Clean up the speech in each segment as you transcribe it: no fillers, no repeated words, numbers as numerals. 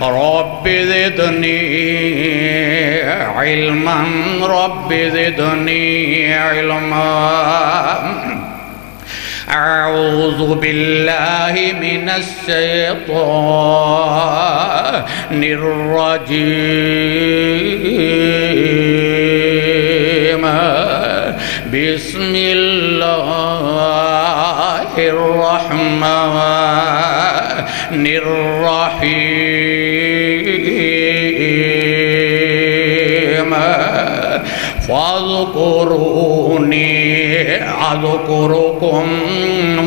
رب زدنی علما رب زدنی علما اعوذ باللہ من الشیطان الرجیم بسم اللہ الرحمن الرحیم فاذکرونی اذکرکم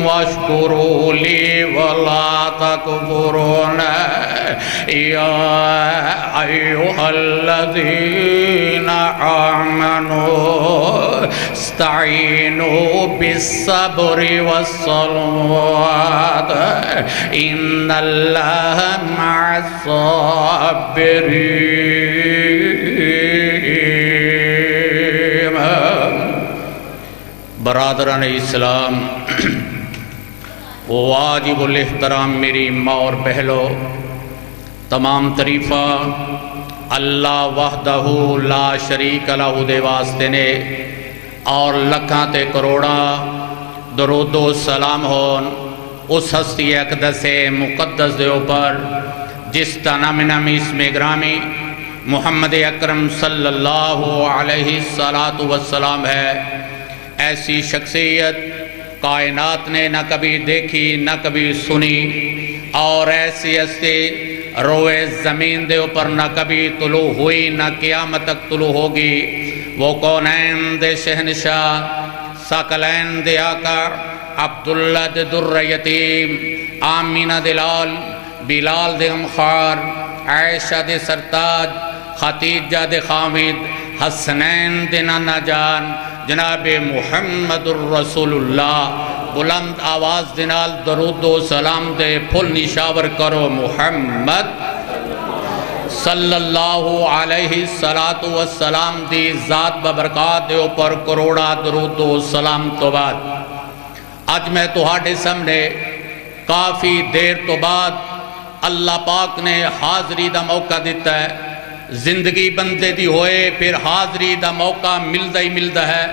واشکروا لی ولا تکفرون یا ایہا الذین آمنوا استعینوا بالصبر والصلاة ان اللہ مع الصابرین۔ برادران اسلام، واجب الاحترام میری ماں اور بہنوں، تمام تعریفہ اللہ وحدہ لا شریک لہ دے واسطے نے اور لکھاں تے کروڑا درود و سلام ہون اس ہستی اقدس مقدس دے اوپر جس کا نام اسم گرامی محمد اکرم صلی اللہ علیہ السلام ہے۔ ایسی شخصیت کائنات نے نہ کبھی دیکھی نہ کبھی سنی، اور ایسی ہستی روئے زمین دے اوپر نہ کبھی طلوع ہوئی نہ قیامت تک طلوع ہوگی۔ وہ کونین دے شہنشاہ، ثقلین دے آقا، عبداللہ دے در یتیم، آمینہ دے لال، بلال دے امخار، عائشہ دے سرتاج، خدیجہ دے خامد، حسنین دے نانا جان، جناب محمد الرسول اللہ، بلند آواز دنال درود و سلام دے پھل نشاور کرو محمد صلی اللہ علیہ السلام دی ذات ببرکات دے اوپر کروڑا درود و سلام تو بعد آج میں تہاڈے سامنے کافی دیر تو بعد اللہ پاک نے حاضری دا موقع دیتا ہے۔ زندگی بندے دی ہوئے پھر حاضری دا موقع ملدا ہی ملدا ہے۔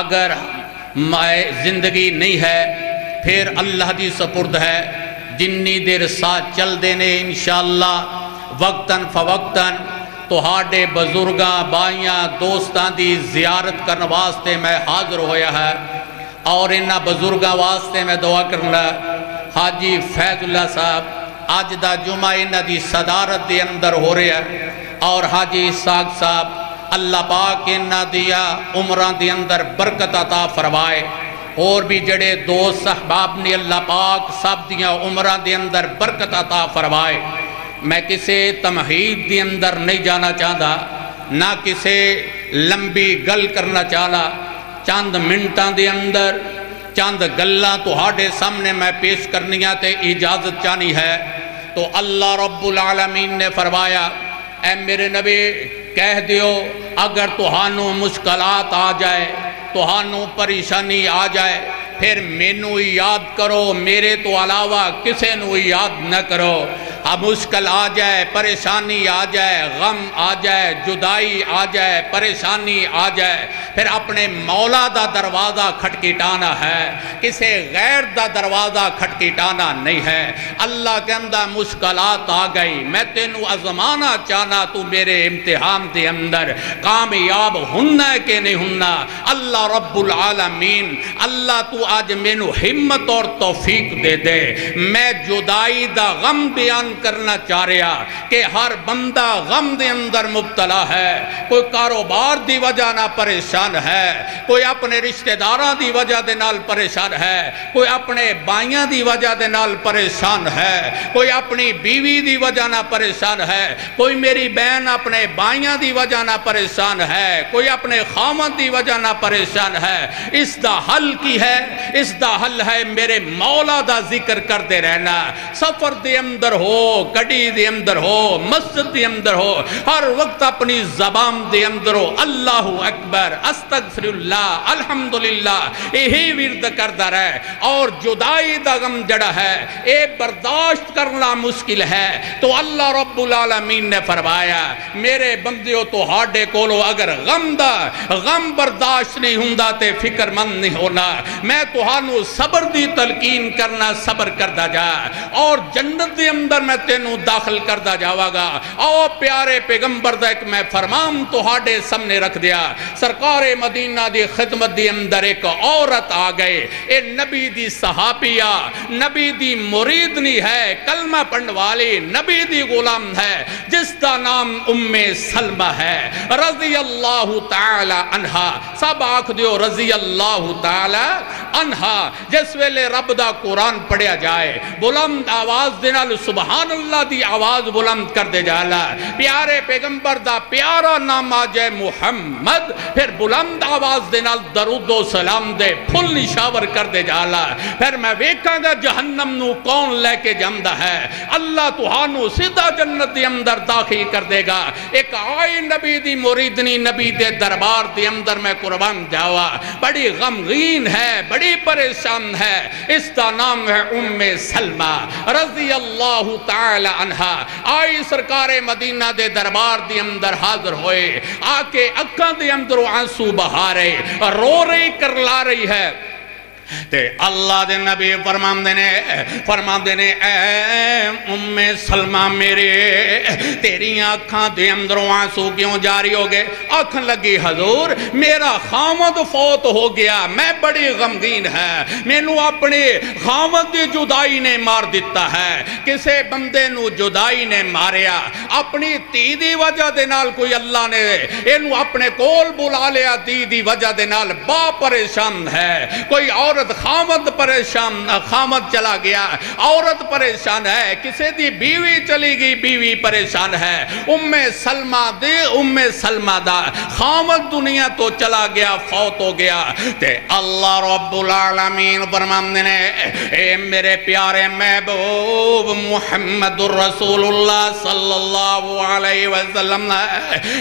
اگر زندگی نہیں ہے پھر اللہ دی سپرد ہے۔ جنی دیر ساتھ چل دینے انشاءاللہ وقتاً فوقتاً تہاڈے بزرگاں بائیاں دوستاں دی زیارت کرنے واسطے میں حاضر ہویا ہے، اور انہاں بزرگاں واسطے میں دعا کرنا۔ حاجی فیض اللہ صاحب آج دا جمعہ انہاں دی صدارت دے اندر ہو رہا ہے، اور حاجی اسحاق صاحب اللہ پاک انہاں دیا عمران دے اندر برکت عطا فرمائے، اور بھی جڑے دوست صحباب نے اللہ پاک سب دیا عمران دے اندر برکت عطا فرمائے۔ میں کسے تمہید دے اندر نہیں جانا چاہتا، نہ کسے لمبی گل کرنا چاہتا، چاند منٹاں دے اندر چاند گلاں تہاڈے سامنے میں پیش کرنیاں تے اجازت چانی ہے۔ تو اللہ رب العالمین نے فرمایا، اے میرے نبی کہہ دیو اگر تہانوں مشکلات آ جائے، تہانوں پریشانی آ جائے، پھر مینوں یاد کرو، میرے تو علاوہ کسے نو یاد نہ کرو۔ اب مشکل آ جائے، پریشانی آ جائے، غم آ جائے، جدائی آ جائے، پریشانی آ جائے، پھر اپنے مولا دا دروازہ کھٹکھٹانا ہے، کسے غیر دا دروازہ کھٹکھٹانا نہیں ہے۔ اللہ کے اندر مشکلات آ گئی، میں تینوں ازمانا چاہنا، تو میرے امتحان دے اندر کامیاب ہننا کہ نہیں ہننا۔ اللہ رب العالمین، اللہ تو آج مینوں ہمت اور توفیق دے دے۔ میں جدائی دا غم بیان کرنا چاہ رہا کہ ہر بندہ غم دے اندر مبتلا ہے، کوئی کاروبار دی وجہ نہ پریشان ہے، کوئی اپنے رشتہ داراں دی وجہ دے نال پریشان ہے، کوئی اپنے بائیاں دی وجہ دے نال پریشان ہے، کوئی اپنی بیوی دی وجہ نہ پریشان ہے، کوئی میری بہن اپنے بائیاں دی وجہ نہ پریشان ہے، کوئی اپنے خامن دی وجہ نہ پریشان ہے۔ اس دا حل کی ہے؟ اس دا حل ہے میرے مولا دا ذکر کر دے رہنا۔ سفر دے اندر ہو، گڑی دے اندر ہو مسجد دے اندر ہو ہر وقت اپنی زبان دے اندر ہو اللہ اکبر استغفر اللہ الحمدللہ یہی ورد کردہ رہے اور جدائی دا غم جڑا ہے اے برداشت کرنا مشکل ہے تو اللہ رب العالمین نے فرمایا میرے بندیوں تو ہاڈے کولو اگر غم برداشت نہیں ہوندا تے فکر مند نہیں ہونا میں تہانوں صبر دی تلقین کرنا صبر کردہ جا اور جنت دے اندر میں تینوں داخل کردہ جاوا گا او پیارے پیغمبر دا ایک میں فرمان تہاڈے سامنے رکھ دیا سرکار مدینہ دی خدمت دی اندر ایک عورت آ گئے اے نبی دی صحابیہ نبی دی مریدنی ہے کلمہ پڑھن والی نبی دی غلام ہے جس دا نام ام سلمہ ہے رضی اللہ تعالی عنہا سب آنکھ دیو رضی اللہ تعالی عنہا جس ویلے رب دا قرآن پڑھیا جائے بلند آواز دینال سبحان اللہ دی آواز بلند کر دے جالا پیارے پیغمبر دا پیارا نام آجائے محمد پھر بلند آواز دینال درود و سلام دے پھل نشاور کر دے جالا پھر میں ویکھاں گا جہنم نو کون لے کے جمدہ ہے اللہ تہانو سیدھا جنت دی اندر داخل کر دے گا ایک آئی نبی دی مریدنی نبی دے دربار دی اندر میں قربان جاوا بڑی غمگین ہے بڑی پریشان ہے اس کا نام ہے ام سلمہ رضی اللہ تعالی عنہا آئی سرکار مدینہ دے دربار دی اندر حاضر ہوئے آکے اکھاں دے اندر آنسو بہا رہے رو رہی کرلا رہی ہے تے اللہ دے نبی فرمان دینے اے ام سلمہ میرے تیری آنکھاں دے اندروں آنسو کیوں جاری ہو گئے آنکھن لگی حضور میرا خامد فوت ہو گیا میں بڑی غمگین ہے میں نو اپنے خامد دی جدائی نے مار دیتا ہے کسے بندے نو جدائی نے ماریا اپنی تی دی وجہ دے نال کوئی اللہ نے انو اپنے کول بلا لیا تی دی وجہ دے نال با پریشان ہے کوئی عورت خامد پریشان خامد چلا گیا عورت پریشان ہے کسے دی بیوی چلی گئی بیوی پریشان ہے ام سلمہ دا خامد دنیا تو چلا گیا فوت ہو گیا تے اللہ رب العالمین فرماندے نے اے میرے پیارے محبوب محمد الرسول اللہ صلی اللہ علیہ وسلم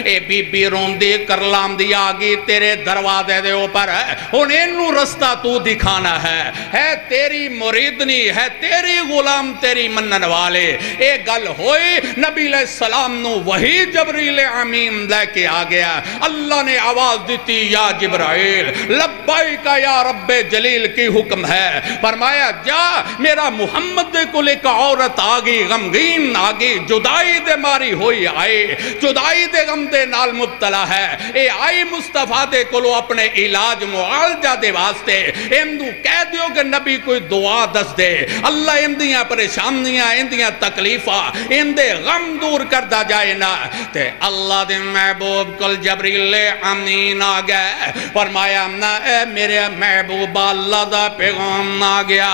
اے بی بی روندی کرلام دی آگی تیرے دروازے دے اوپر انہیں نو رستہ تو دکھانا ہے تیری مریدنی ہے تیری غلام تیری منن والے ایک گل ہوئی نبی علیہ السلام نو وہی جبریل امین لے کے آ گیا اللہ نے آواز دیتی یا جبرائیل لبائک یا رب جلیل کی حکم ہے فرمایا جا میرا محمد دے کو لے کا عورت آگی غمگین آگی جدائی دے ماری ہوئی آئے جدائی دے غم دے نال مبتلا ہے اے آئی مصطفیٰ دے کو لو اپنے علاج معالجہ دے واسطے امدو کہہ دیو کہ نبی کوئی دعا دس دے اللہ اندیاں پریشانیاں اندیاں تکلیفہ اندے غم دور کردہ جائے نا تے اللہ دے محبوب کل جبریل امین آگئے فرمایا اے میرے محبوب اللہ دا پیغام آگیا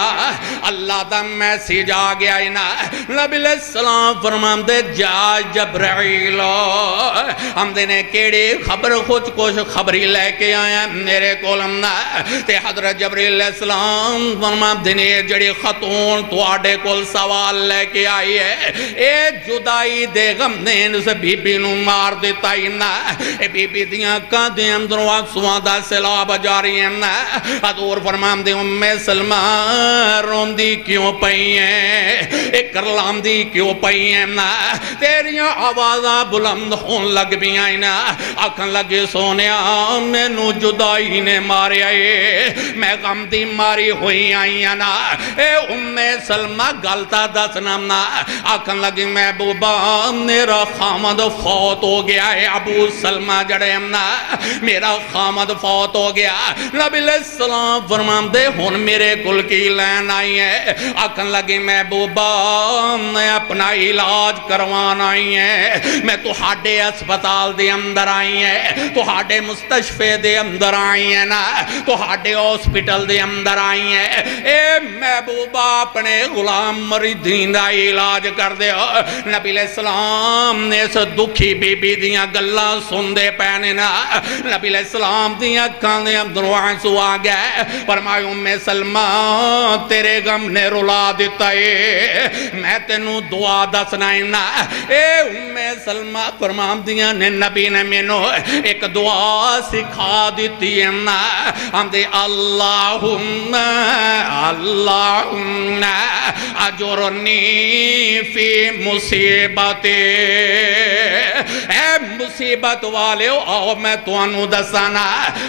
اللہ دا میسیج آگیا نبی علیہ السلام فرمان دے جا جبریل ہم دینے کیڑی خبر خوچ کوش خبری لے کے آیا میرے کولم نا تے حضرت جبریل علیہ السلام فرمان دینے جڑی خاتون تو آڈے کول سوال لے کے آئی ہے اے جدائی دے غم دین سے بی بی نو مار دیتا ہی نا اے بی بی دیاں کا دے اندروں آنسواں دا سیلاب جاری ہیں نا حضور فرمان دے ام سلمہ روندی کیوں پئی ہیں اے کرلام دی کیوں پئی ہیں نا تیریاں آوازاں بلند ہون لگ بھی آئی نا آکھن لگے سونیا میں نو جدائی نے مارے آئے میں غم دی ماری ہوئی آئی نا اے ام سلمہ گلتا دسنا نا آکھن لگی محبوبہ میرا خامد فوت ہو گیا ہے ابو سلمہ جڑے نا میرا خامد فوت ہو گیا نبی علیہ السلام فرمان دے ہون میرے کل کی لین آئی ہے آکھن لگی محبوبہ میں اپنا علاج کروان آئی ہے میں تہاڈے اسپتال دے اندر آئی ہیں تہاڈے مستشفے دے اندر آئی ہیں نا تہاڈے ہاسپٹل دے اندر آئی ہیں اے محبوبہ اپنے غلام مریدین دا علاج کر دے نبی علیہ السلام نے اس دکھی بی بی دیاں گلاں سن دے پینے نا نبی علیہ السلام دیاں کان دے اندر آنسو آ گئے فرمایا ام سلمہ تیرے غم نے رلا دیتا ہے میں تینوں دعا دسنا نا اے ام سلمہ فرمام دیاں نے نبی نے مینو ایک دعا سکھا دیتی ہے نا ہم دے اللہم اللہم اجرنی فی مصیبت اے مصیبت والے آؤ میں توانو دسانا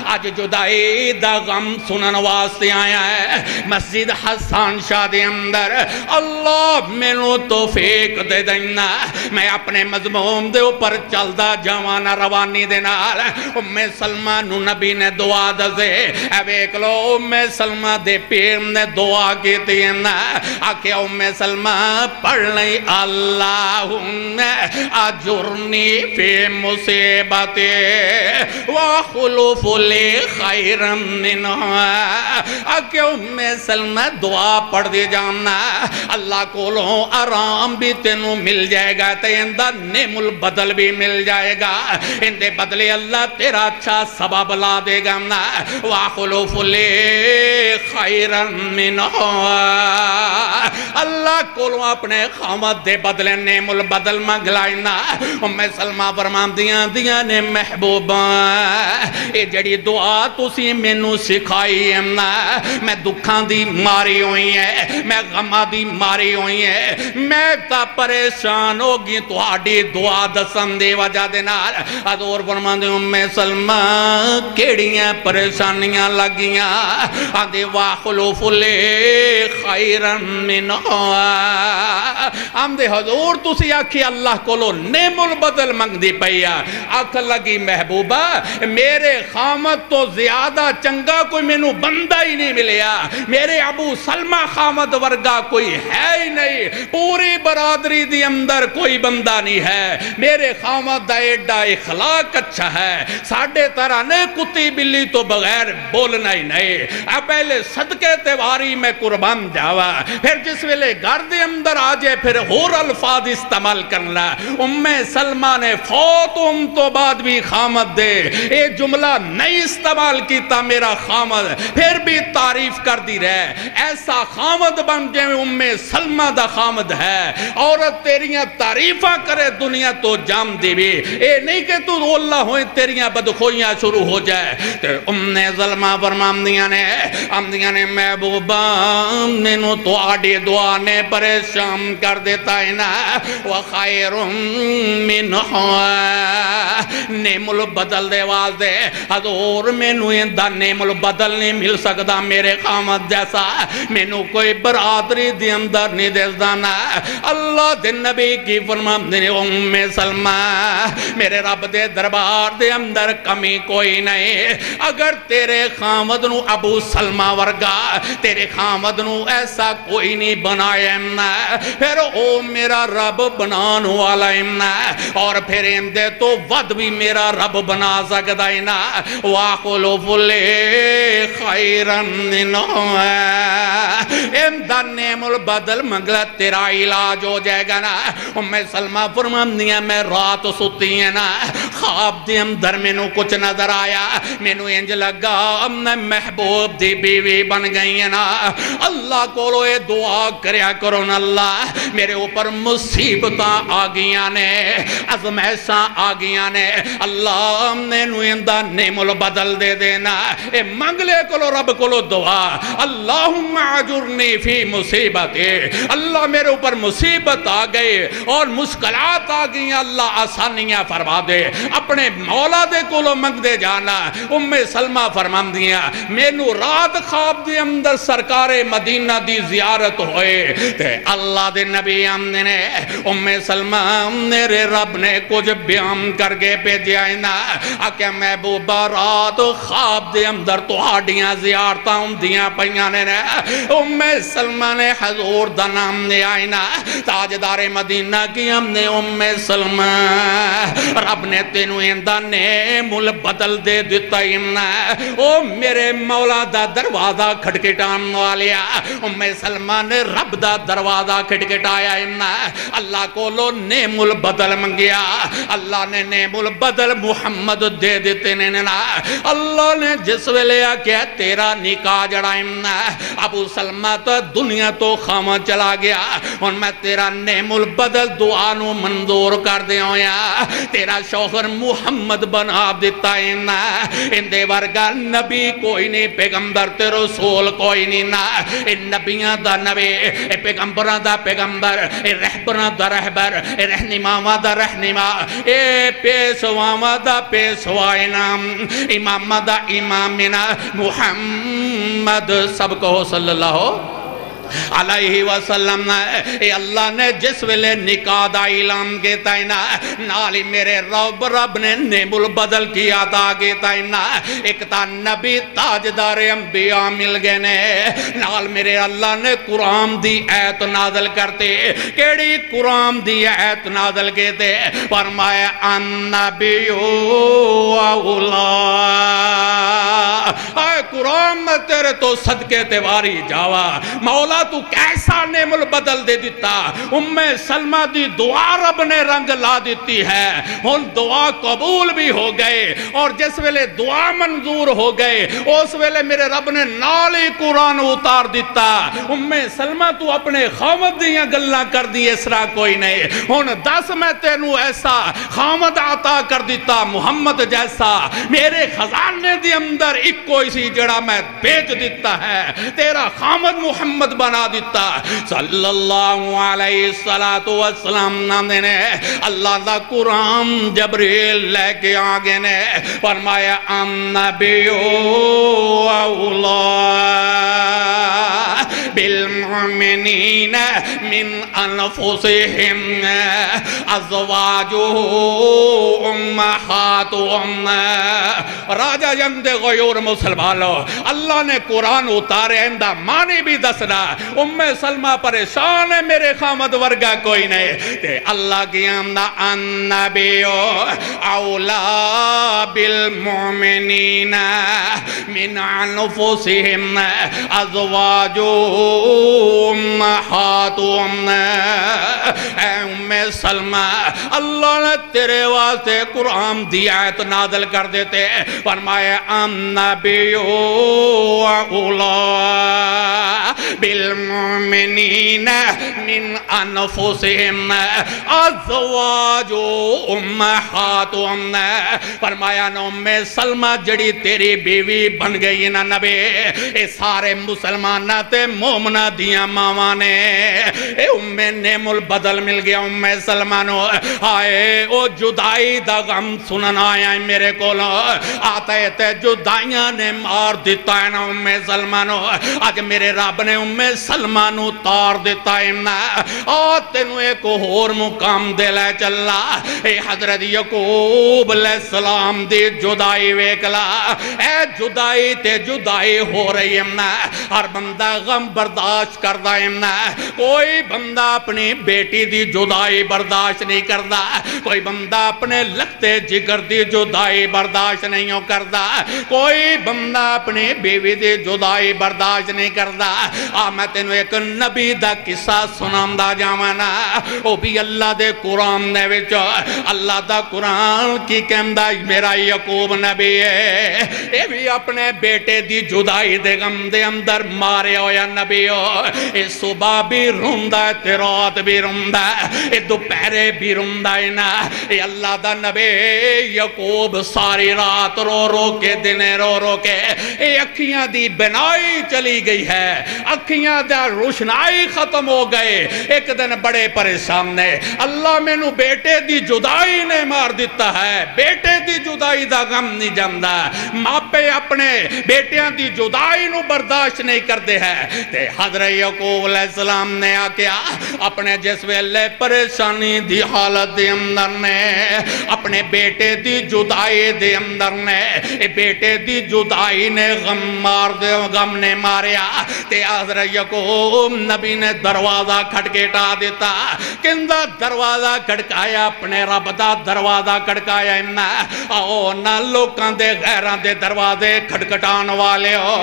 آج جدائی دا غم سنن واسطے آیا ہے مسجد حسان شاہ دے اندر اللہ مینو توفیق دے دینا میں اپنے مضمون دے اوپر چل دا جوانا روانی دے نال ام سلمہ نو نبی نے دعا دزے اے بیک لو ام سلمہ دے پیر نے دعا کی تینا آکے ام سلمہ پڑھ لئی اللہم اجرنی فی مصیبت وخلف لی خیرم منہا آکے ام سلمہ دعا پڑھ دی جانا اللہ کو لوں آرام بھی تینوں مل جائے گا تیندہ نعم البدل بھی مل جائے گا اندے بدلے اللہ تیرا اچھا سبب لا دے گا وَخُلُفُ لِي خَيْرًا مِّنْهُ اللہ کو لوں اپنے خامت دے بدلے نعم البدل مگلائنا ام سلمہ فرمام دیاں نے محبوبہ اے جڑی دعا تسی مینوں سکھائی ہے میں دکھاں دی ماری ہوئی ہے میں غمہ دی ماری ہوئی ہے میں تا پریشان ہوگی تو آڈی دعا دسم دے وجہ دینار حضور فرمان دے ام سلمہ کیڑیاں پریشانیاں لگیاں آدھے وَخُلُفُ لِي خَيْرًا مِّنْهُ ہم دے حضور تسی آکھی اللہ کو لو نعم البدل منگ دی پیا آکھ لگی محبوبہ میرے خامت تو زیادہ چنگا کوئی مینوں بندہ ہی نہیں ملیا میرے ابو سلمہ خامت ورگا کوئی ہے ہی نہیں پوری برادری دی اندر کوئی بندہ نہیں ہے میرے خامت دا ایڈا اخلاق اچھا ہے ساڑھے طرح نے کتی بلی تو بغیر بولنا ہی نہیں اب پہلے صدقے تیواری میں قربان جاوا پھر جس ویلے گھر دے اندر آجے پھر اور الفاظ استعمال کرنا ام سلمہ نے فوت تو بعد بھی خامت دے اے جملہ نہیں استعمال کیتا میرا خامد پھر بھی تعریف کر دی رہے ایسا خامد بن جائے ام سلمہ دا خامد ہے عورت تیریاں تعریفہ کرے دنیا تو جام دی بھی اے نہیں کہ تو اللہ ہوئے تیریاں بدخویاں شروع ہو جائے تو ام سلمہ فرمام دیاں نے محبوبہ نینو تو آڈی دعا نے پریشان کر دیتا ہے نا وَخَيْرٌ مِّنْهُ نعم البدل دے واسدے حضور مینو اندہ نعم البدل نہیں مل سکتا میرے خامت جیسا مینو کوئی برادری دی اندر نہیں دیزدانا اللہ دے نبی کی فرمان دے ام سلمہ میرے رب دے دربار دے اندر کمی کوئی نہیں اگر تیرے خامد نو ابو سلمہ ورگا تیرے خامد نو ایسا کوئی نہیں بنائے پھر او میرا رب بنان والا اور پھر اندے تو ود بھی میرا رب بنا سکتا ہے نا وَخُلُفُ لِي خَيْرًا مِّنْهُ اندہ نعم البدل منگلہ تیرا علاج ہو جائے گا نا ام سلمہ فرمان دیا میں رات ستی ہے نا خواب دی اندر مینو کچھ نظر آیا مینو انج لگا میں محبوب دی بیوی بن گئی ہے نا اللہ کو لو اے دعا کریا کرو نا اللہ میرے اوپر مصیبتاں آگیاں نے ازمائشاں آگیاں نے اللہ نے نو اندہ نعم البدل دے دینا اے منگلے کلو رب کلو دعا اللہم عجرنی فی مصیبت اللہ میرے اوپر مصیبت آ گئے اور مشکلات آ گئی اللہ آسانیاں فرما دے اپنے مولا دے کلو منگ دے جانا ام سلمہ فرمان دیا مینو رات خواب دے اندر سرکار مدینہ دی زیارت ہوئے تے اللہ دے نبی آمنے نے ام سلمہ میرے رب نے کچھ بیان کر کے پیجیا ہے نا آکے محبوبہ رات خواب دے اندر تو ہاڑیاں زیارتاں دیاں پیانے نے ام سلمہ سلمہ نے حضور دا نام نے آئینا تاجدار مدینہ کی ہم نے سلمہ رب نے تینو اندہ نیم بدل دے دیتا او میرے مولا دا دروازہ کھٹکٹان والیا سلمہ نے رب دا دروازہ کھٹکٹایا اللہ کو لو نیم بدل منگیا اللہ نے نیم بدل محمد دے دیتے نینا اللہ نے جس ویلے کیا تیرا نکاح جڑائیں ابو سلمہ تو دنیا تو خامہ چلا گیا ان میں تیرا نعم البدل دعانو منظور کر دے ہویا تیرا شوہر محمد بنا دیتا ان دے ورگا نبی کوئی نہیں پیغمبر تے رسول کوئی نہیں نا ان نبیاں دا نبی پیغمبران دا پیغمبر رہبران دا رہبر رہنماں دا رہنما پیسواں دا پیسوائنا امام دا امامنا محمد سب کو صلی اللہ علیہ وسلم اے اللہ نے جس ویلے نکاح دا اعلان کیتا ہے نا نالی میرے رب نے نعم البدل کیا دا کیتا ہے نا ایک تا نبی تاجدار انبیاء مل گئے نے نال میرے اللہ نے قرآن دی ایت نازل کرتے کیڑی قرآن دی ایت نازل کیتے فرمایا النبیو اولا اے قرآن میں تیرے تو صدقے تیواری جاوا مولا تو کیسا نعم البدل دے دیتا سلمہ دی دعا رب نے رنگ لا دیتی ہے ان دعا قبول بھی ہو گئے اور جس ویلے دعا منظور ہو گئے اس ویلے میرے رب نے نالی قرآن اتار دیتا سلمہ تو اپنے خامد دیاں گلہ کر دی اسرا کوئی نہیں ان 10 میں تینو ایسا خامد عطا کر دیتا محمد جیسا میرے خزانے دی اندر ایک کوئی سی جڑا میں بیچ دیتا ہے تیرا خامد محمد بنا دیتا صلی اللہ علیہ السلام ناندے نے اللہ دا قرآن جبریل لے کے آگے نے فرمایا النبیو اولا بالمؤمنین من انفسهم ازواجو امہاتهم راجہ جنگ غیور مسلمانو اللہ نے قرآن اتارے اندہ معنی بھی دسنا سلمہ پریشان ہے میرے خامد ورگا کوئی نہیں تے اللہ کی آمدہ النبیو اولا بالمؤمنین من انفسهم ازواجو امہاتهم اے سلمہ اللہ نے تیرے واسطے قرآن دی آیت نازل کر دیتے فرمایا النبیو اولا بالمؤمنین من انفسهم ازواجو امہاتهم فرمایا نا سلمہ جڑی تیری بیوی بن گئی نا نبی اے سارے مسلمانہ تے مومنہ دیاں ماوانے اے نعم البدل مل گیا سلمانو آئے او جدائی دا غم سنن آیا میرے کولو آتا ہے تے جدائیاں نے مار دیتا ہے نا سلمانو آج میرے رب نے سلمانو تار دیتا ہے نا آتے نو ایک اور مقام دے لے چلا اے حضرت یعقوب علیہ السلام دی جدائی ویکلا اے جدائی تے جدائی ہو رہی ہے نا ہر بندہ غم برداشت کردہ ہے نا کوئی بندہ اپنی بیٹی دی جدائی برداشت نہیں کردہ کوئی بندہ اپنے لگتے جگر دی جدائی برداشت نہیں کردہ کوئی بندہ اپنی بیوی دی جدائی برداشت نہیں کردہ میں تینو ایک نبی دا قصہ سنام دا جامانا او بھی اللہ دے قرآن نے وچو اللہ دا قرآن کی کہندہ میرا یعقوب نبی ہے اے بھی اپنے بیٹے دی جدائی دے غم دے اندر مارے ہویا نبی ہو اے صبح بھی روندہ ہے رات بھی روندہ اے دوپہرے بھی روندہ ہے نا اے اللہ دا نبی یعقوب ساری رات رو رو کے دنے رو رو کے اے اکھیاں دی بنائی چلی گئی ہے اکھیاں دا روشنائی ختم ہو گئے ایک دن بڑے پریشان نے اللہ میں نو بیٹے دی جدائی نے مار دیتا ہے بیٹے دی جدائی دا غم نہیں جمدہ ماپے اپنے بیٹیاں دی جدائی نو برداشت نہیں کر دے ہے تے حضرت یعقوب علیہ السلام نے آکیا اپنے جس ویلے پریشانی دی حالت دے اندر نے اپنے بیٹے دی جدائی دے اندر نے بیٹے دی جدائی نے غم نے ماریا تے حضرت یعقوب نبی نے دروازہ کھٹکیٹا دیتا کندہ دروازہ کھٹکایا اپنے رب دا دروازہ کھٹکایا آؤ نہ لوکاں دے غیران دے دروازے کھٹکٹان والے ہو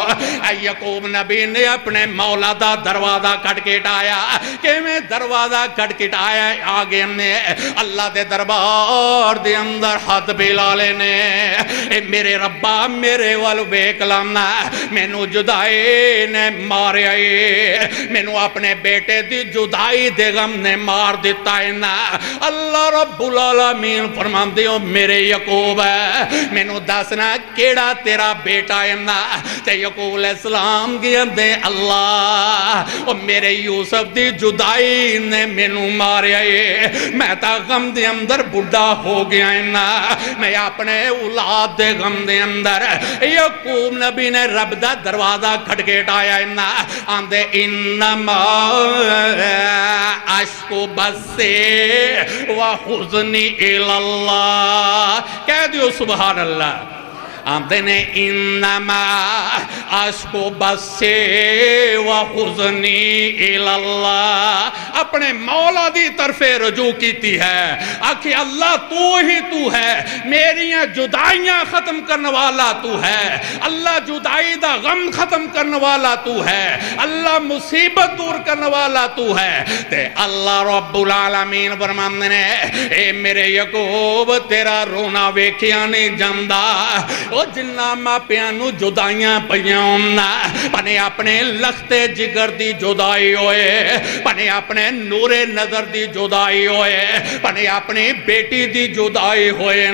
یعقوب نبی نے اپنے مولا دا دروازہ کھٹکیٹایا کہ میں دروازہ کھٹکیٹایا آگے نے اللہ دے دربار دے اندر ہاتھ بلالے نے میرے ربا میرے والو بیکلانا میں نو جدائی نے مارے آئے میں نو اپنے بیٹے دی جدائی دے غم نے مار دیتا ہے نا اللہ رب العالمین فرمان دیو میرے یعقوب ہے میں نو دسنا کیڑا تیرا بیٹا ہے نا تے یعقوب علیہ السلام کی اندے اللہ اور میرے یوسف دی جدائی نے میں نو مارے آئے میں تا غم دے اندر بڑھا ہو گیا ہے نا میں اپنے اولاد دے غم دے اندر یعقوب نبی نے رب دا دروازہ کھٹکیٹایا ہے نا آندے انما اشکو بسے وحزنی الاللہ کہہ دیو سبحان اللہ آمدے نے انما اشکو بسے وحزنی الاللہ اپنے مولا دی طرف رجوع کیتی ہے آکھے اللہ تو ہی تو ہے میریاں جدائیاں ختم کرنے والا تو ہے اللہ جدائی دا غم ختم کرنے والا تو ہے اللہ مصیبت دور کرنے والا تو ہے تے اللہ رب العالمین فرماندے نے اے میرے یعقوب تیرا رونا ویکھیا نہیں جاندا او جنہ ماں پیانو جدائیاں پیاں پنے اپنے لخت جگر دی جدائی ہوئے پنے اپنے نور نظر دی جدائی ہوئے پنے اپنی بیٹی دی جدائی ہوئے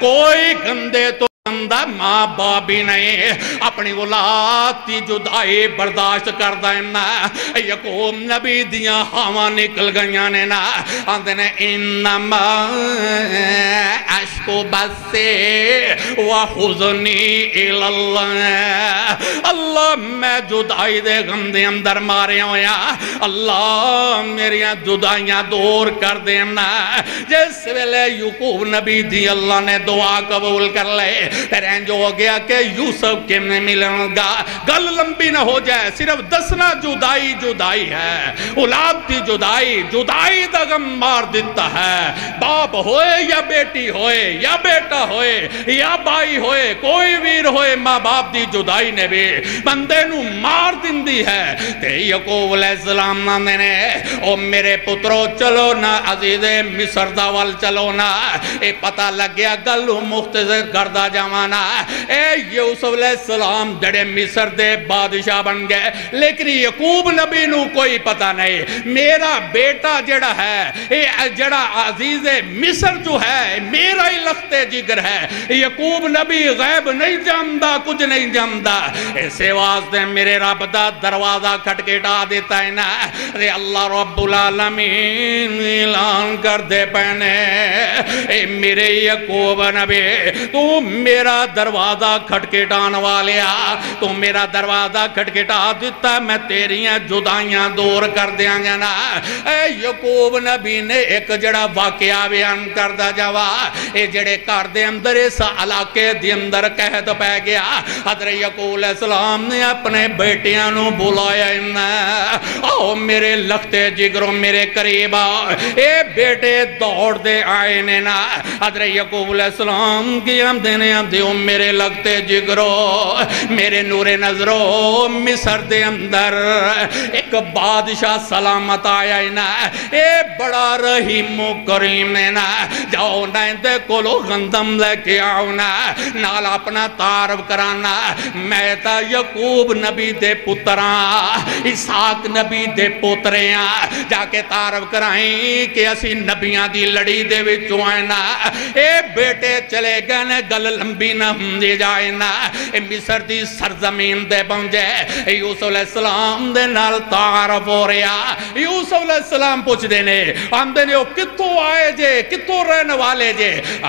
کوئی گندے تو گندہ ماں بابی نہیں اپنی اولاد دی جدائی برداشت کر دائنا یعقوب نبی دیاں ہوا نکل گئیاں نے نا آندھے نے انما اشکو بسے وحزنی الاللہ اللہ میں جدائی دے غم دے اندر مارے ہویا اللہ میری جدائیاں دور کر دینا جس ویلے یعقوب نبی دی اللہ نے دعا قبول کر لے پھر انجو ہو گیا کہ یوسف کے میں ملن گا گل لمبی نہ ہو جائے صرف دسنا جدائی جدائی ہے اولاد دی جدائی دا غم مار دیتا ہے باپ ہوئے یا بیٹی ہوئے یا بیٹا ہوئے یا بائی ہوئے کوئی ویر ہوئے ماں باپ دی جدائی نے بھی بندے نو مار دن دی ہے تے یعقوب علیہ السلام نے او میرے پترو چلو نا عزیز مصر داول چلو نا اے پتہ لگ گیا گلو مختصر کردہ جامانا اے یوسف علیہ السلام جڑے مصر دے بادشاہ بن گئے لیکن یعقوب نبی نو کوئی پتہ نہیں میرا بیٹا جڑا ہے جڑا عزیز مصر جو ہے میرا ہی لخت جگر ہے یعقوب نبی غیب نہیں جاندہ کچھ نہیں جاندہ اسے واسطے میرے رب دا دروازہ کھٹکیٹا دیتا ہے نا اللہ رب العالمین اعلان کر دے پہنے اے میرے یعقوب نبی تو میرا دروازہ کھٹکیٹان والیا تو میرا دروازہ کھٹکیٹا دیتا میں تیریاں جدائیاں دور کر دیاں گا نا اے یعقوب نبی نے ایک جڑا واقعہ بیان کردہ جاوا اے جڑے کار دے اندر اس علاقے دے اندر قہد پہ گیا حضرت یعقوب علیہ السلام نے اپنے بیٹیاں نو بلایا آؤ میرے لختے جگروں میرے قریب اے بیٹے دوڑ دے آئے نا حضرت یعقوب علیہ السلام کی دیو میرے لگتے جگروں میرے نور نظروں مصر دے اندر ایک بادشاہ سلامت آیا نا اے بڑا رحیم و کریم نا جاؤ نا اندے کولو غندم لے کے آؤ نا نال اپنا تعارف کرانا میں تا یعقوب نبی دے پتران اسحاق نبی دے پوتریاں جا کے تعارف کرائیں کہ اسی نبیاں دی لڑی دے وچوں آئے نا اے بیٹے چلے گئے نے گل لمبی نہ ہمدی جائے نا اے مصر دی سرزمین دے پہنچے یوسف علیہ السلام دے نال تعارف ہو رہا یوسف علیہ السلام پوچھ دینے ہم دینے ہو کتوں آئے جے کتوں رہنے والے جے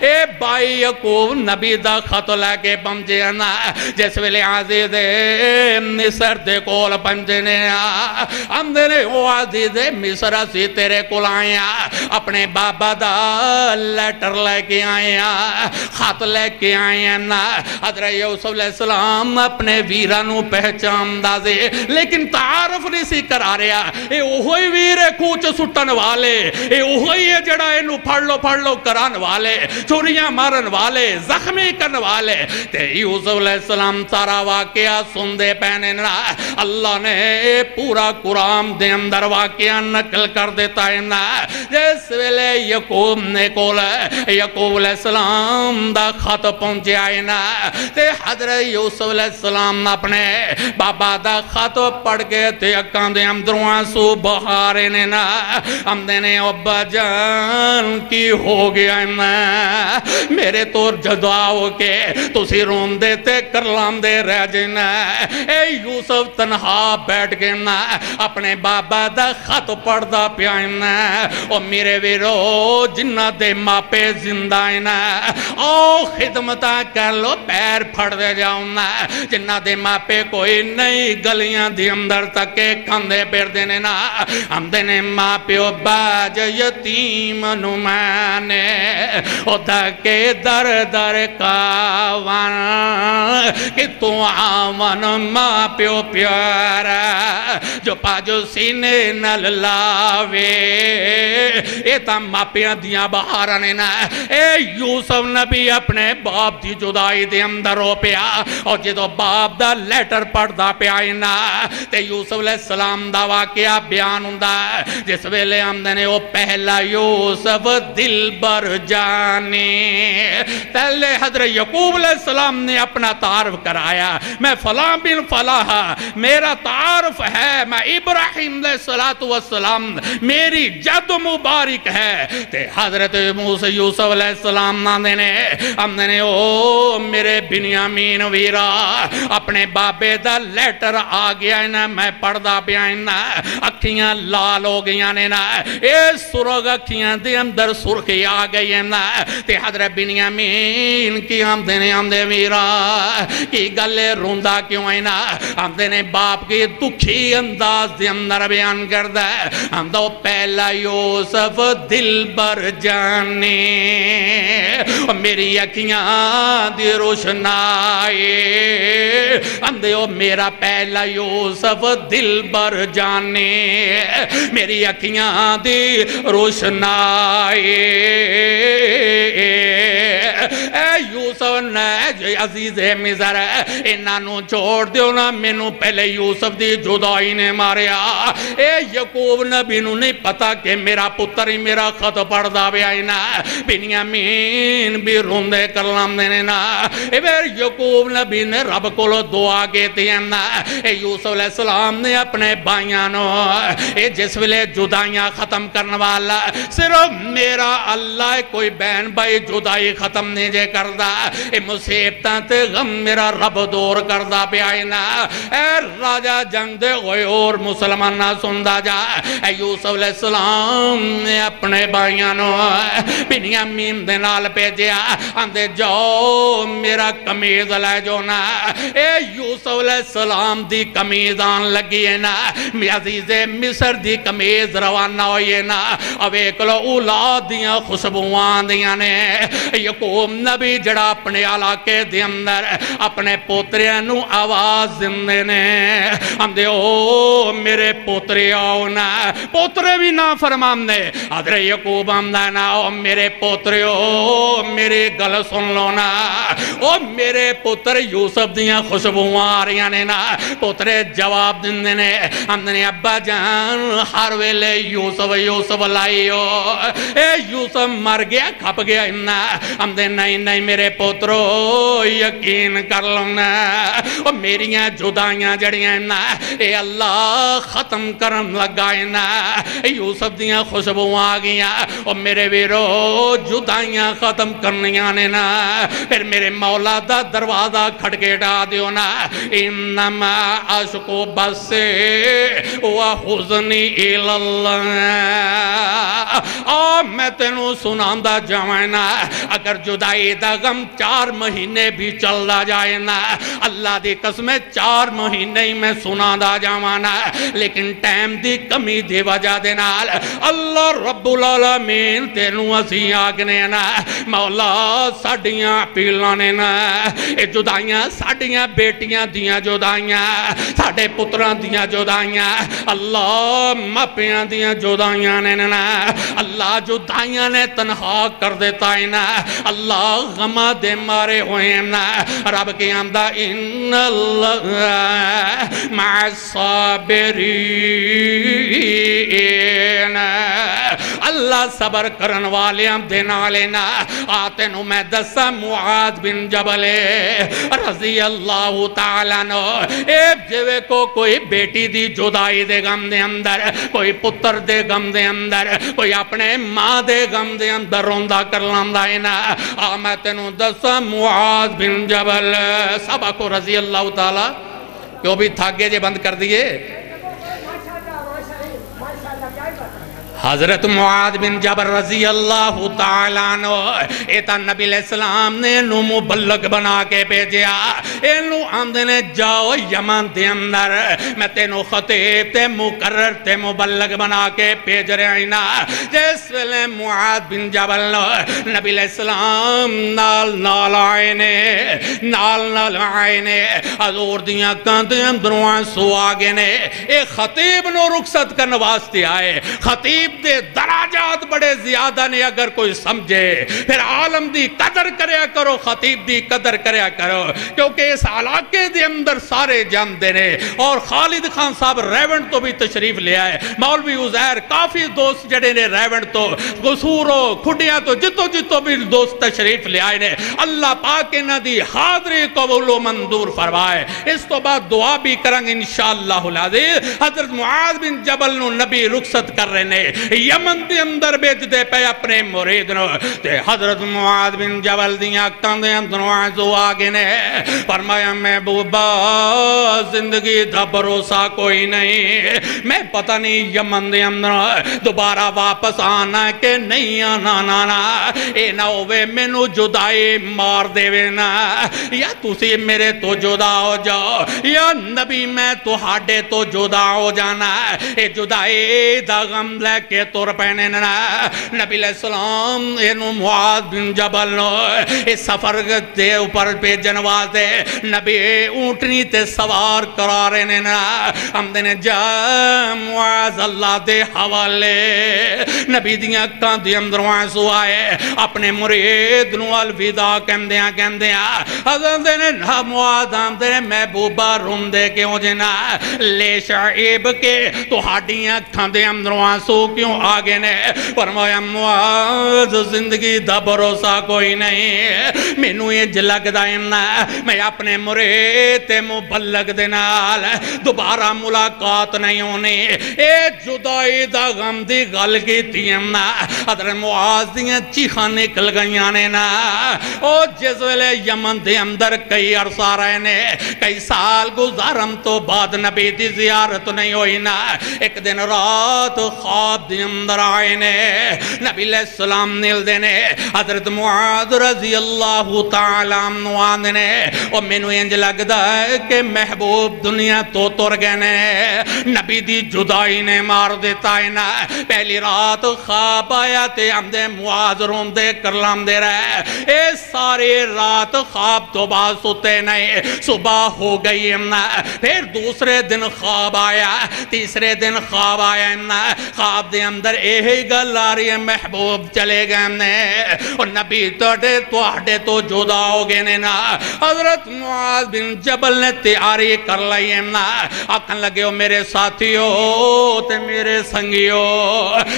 اے بائی یعقوب نبی دا خط لے کے پہنچے نا جس ویلے عزیز مصر دے کول پہنچے نے ہم دے وہ عزیز مصر سی تیرے کول آئے اپنے بابا دا لیٹر لے کے آئے خط لے کے آئے نا حضرت یوسف علیہ السلام اپنے ویرانو پہچان دا دے لیکن تعارف نہیں سی کرا رہا اے اوہی ویرے کوچ سٹن والے اے اوہی جڑا انو پڑھ لو کران والے چوریاں مارن والے زخمی کرن والے تے یوسف علیہ السلام سارا واقعہ سن دے پہنے نا اللہ نے پورا قرآن دے اندر واقعہ نقل کر دیتا ہے نا جس ویلے یعقوب نے کول یعقوب علیہ السلام دا خط پہنچے آئے نا تے حضرت یوسف علیہ السلام اپنے بابا دا خط پڑھ کے تے اکاں دے اندروں سو بہارے نے نا ہم دینے ابا جان کی ہو گیا نا میرے تو جدعا ہو کے تسی روم دیتے کرلام دے رہ جنا اے یوسف تنہا بیٹھ گئے نا اپنے بابا دا خط پڑھ دا پیائنا او میرے ویرو جنہ دے ماپے زندہ نا او خدمتہ کر لو پیر پھڑ دے جاؤنا جنہ دے ماپے کوئی نئی گلیاں دی اندر تکے کندے پیر دینے نا ہم دینے ماپے او باج یتیم نمانے او دھکے در در کاوان کہ تو آوان ماپے او پیارا جو پاجو سینے نل لاوے اے تا ماپیاں دیاں بہارانے نا اے یوسف نبی اپنے باپ دی جدائی دے اندر ہو پیا اور جدو باپ دا لیٹر پڑھ دا پیا نا تے یوسف علیہ السلام دا واقعہ بیان ہوندا جس ویلے ہم دنے او پہلا یوسف دل بر جانے پہلے حضرت یعقوب علیہ السلام نے اپنا تعارف کرایا میں فلاں بن فلاں میرا تعارف ہے میں ابراہیم علیہ السلام میری جد مبارک ہے تے حضرت موسیٰ یوسف علیہ السلام ہم نے او میرے بنیامین ویرا اپنے بابے دا لیٹر آ گیا نا میں پڑھ دا بیائنا اکھیاں لال ہو گیا نا اے سرگ اکھیاں دے اندر سرخی آ گئی نا تے حضرت بنیامین کی ہم دے ویرا کی گلے روندہ کیوں آئی نا ہم دے باپ کی دکھی انداز دے اندر بیان کردہ ہم دو پہلا یوسف دل بر جانے میری اکھیاں دی روشنائی ہم دے میرا پہلا یوسف دل بر جانے میری اکھیاں دی روشنائی اے یوسف نے عزیز مصر انہوں چھوڑ دیو نا مینوں پہلے یوسف دی جدائی نے ماریا اے یعقوب نبی نو نہیں پتا کہ میرا پتر ہی میرا خط پڑھ دا بیائینا بنیامین بھی روندے کرلام دینے نا اے پھر یعقوب نبی نے رب کو لو دعا گیتی ہیں نا اے یوسف علیہ السلام نے اپنے بائیانو اے جس ویلے جدائیاں ختم کرنے والا صرف میرا اللہ کوئی بہن بھائی جدائی ختم نہیں جے کردہ اے مصیبتاں تے غم میرا رب دور کردہ بیائینا اے راجہ جنگ دے ہوئے اور مسلمان نہ سندہ جا اے یوسف علیہ السلام نے اپنے بھائیانو بنیامین دے نال پہ جیا اندے جو میرا کمیز لے جو نا اے یوسف علیہ السلام دی کمیزان لگی ہے نا عزیز مصر دی کمیز روانہ ہوئی نا اب ایک لو اولاد دیاں خوشبوان دیاں نے یعقوب نبی جڑا اپنے علاقے دے اندر اپنے پوتریانو آواز زندے نے ہم دے او میرے پوتری آؤ نا پوترے بھی نا فرمان نے حضرت یعقوب ہم نا او میرے پوتری او میرے گل سن لو نا او میرے پوتر یوسف دیاں خوشبوان آ رہی نے نا پوترے جواب دندے نے ہم نے ابا جان ہر ویلے یوسف لائیو اے یوسف مر گیا کھپ گیا نا ہم دے نہیں میرے پوترو یقین کر لو نا او میریاں جدائیاں جڑیاں نا اے اللہ ختم ختم کرن لگائے نا یوسف دیاں خوشبو آ گیا اور میرے ویرو جدائیاں ختم کرنیاں نے نا پھر میرے مولا دا دروازہ کھڑکے ڈا دیو نا انما عشقو بس وحزنی الاللہ میں تینوں سناندہ جائے نا اگر جدائی دا غم 4 مہینے بھی چل دا جائے نا اللہ دی قسم 4 مہینے ہی میں سناندہ جائے نا لیکن ٹائم دی کمی دی وجہ دے نال اللہ رب العالمین تینوں اسی آگنے نا مولا ساڑیاں پیلانے نا اے جدائیاں ساڑیاں بیٹیاں دیاں جدائیاں ساڑے پتران دیاں جدائیاں اللہ مپیاں دیاں جدائیاں نے نا اللہ جدائیاں نے تنہا کر دیتا ہے نا اللہ غمہ دے مارے ہوئے ہیں نا رب کی آمدہ ان اللہ مع الصابرین اللہ صبر کرن والے ہم دینا لینا آتے نو میں دسا معاذ بن جبل رضی اللہ تعالیٰ نو ایک جوے کو کوئی بیٹی دی جدائی دے غم دے اندر کوئی پتر دے غم دے اندر کوئی اپنے ماں دے غم دے اندر روندہ کر لاندہ اینا آمت نو دسا معاذ بن جبل سبا کو رضی اللہ تعالیٰ کیوں بھی تھاگے جے بند کر دیئے حضرت معاذ بن جبل رضی اللہ تعالیٰ عنہ ایتا نبی علیہ السلام نے انہوں مبلغ بنا کے بھیجیا انہوں آمدے نے جاؤ یمن دے اندر میں تینوں خطیب تے مقرر تے مبلغ بنا کے بھیج رہے ہیں جس ویلے معاذ بن جبل نبی علیہ السلام نال آئے نے حضور دیاں کاندے اندروں سو آگے نے ایک خطیب نو رخصت کرنے واسطے آئے خطیب دے دراجات بڑے زیادہ نے اگر کوئی سمجھے پھر عالم دی قدر کریا کرو خطیب دی قدر کریا کرو کیونکہ اس علاقے دے اندر سارے جان دینے اور خالد خان صاحب ریونڈ تو بھی تشریف لے آئے مولوی عزیر کافی دوست جڑے نے ریونڈ تو غصورو کھڑیاں تو جتو بھی دوست تشریف لے آئے نے اللہ پاک انہ دی حاضری قبول و منظور فرمائے اس تو بعد دعا بھی کرنگ انشاءاللہ العزیز حضرت معاذ بن جبل نو نبی رخصت کر رہے نے یمن دے اندر بیج دے پہ اپنے مرید نو تے حضرت معاذ بن جبل دیاں کاندے اندروں آزو آگے نے فرمایا محبوبہ زندگی دا بھروسہ کوئی نہیں میں پتہ نہیں یمن دے اندر دوبارہ واپس آنا کہ نہیں آنا اے نہ ہوئے مینو جدائی مار دے وینا یا تُسی میرے تو جدا ہو جاؤ یا نبی میں تو ہاڑے تو جدا ہو جانا اے جدائی دا غم لے کے تور پہنے نا نبی علیہ السلام انہوں معاذ بن جبل نو اس سفر دے اوپر پہ جنواز دے نبی اونٹنی تے سوار کرا رہے نا ہم دینے جا معاذ اللہ دے حوالے نبی دیاں کان دی اندروں آنسو آئے اپنے مرید نو الوداع کہندیاں حضرت دینے نا معاذ ہم دینے محبوبہ روم دے کے ہو جنا لے شعیب کے تو ہاڑیاں کان دے اندروں آنسو کیوں آگے نے فرمایا معاذ زندگی دا بھروسہ کوئی نہیں مینوں یہ جلگ دائمنا میں اپنے مرید مبلغ دینال دوبارہ ملاقات نہیں ہونی اے جدائی دا غم دی گل کی تیمنا حضرت معاذ دیاں چیخاں نکل گئیاں نے نا او جس ویلے یمن دے اندر کئی عرصہ رہے نے کئی سال گزارم تو بعد نبی دی زیارت نہیں ہوئی نا ایک دن رات خواب دی اندر آئے نے نبی علیہ السلام نیل دینے حضرت معاذ رضی اللہ تعالیٰ عنہ دینے اور مینو انج لگ دا ہے کہ محبوب دنیا تو تر گئے نبی دی جدائی نے مار دیتا ہے نا پہلی رات خواب آیا تے ہم دے معاذ روم دے کرلام دے رہے اے ساری رات خواب تو بعد سوتے نہیں صبح ہو گئی نا پھر دوسرے دن خواب آیا تیسرے دن خواب آیا نا خواب دے اندر یہی گل آ رہی ہے محبوب چلے گئے نے اور نبی توڑے تو جدا ہو گئے نے نا حضرت معاذ بن جبل نے تیاری کر لائی ہے نا آکھن لگے ہو میرے ساتھیو تے میرے سنگیو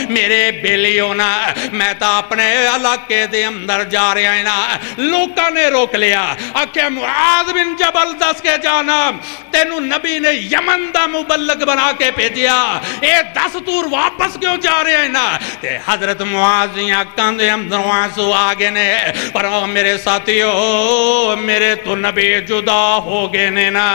میرے بیلیو نا میں تا اپنے علاقے دے اندر جا رہے ہیں نا لوکاں نے روک لیا آکھے معاذ بن جبل دس کے جانا تینو نبی نے یمن دا مبلغ بنا کے بھیجیا اے 10 دور واپس کیوں جا رہے ہیں نا تے حضرت معاذ یہاں کاندے اندر آنسو آگے نے پر میرے ساتھیو میرے تو نبی جدا ہو گئے نے نا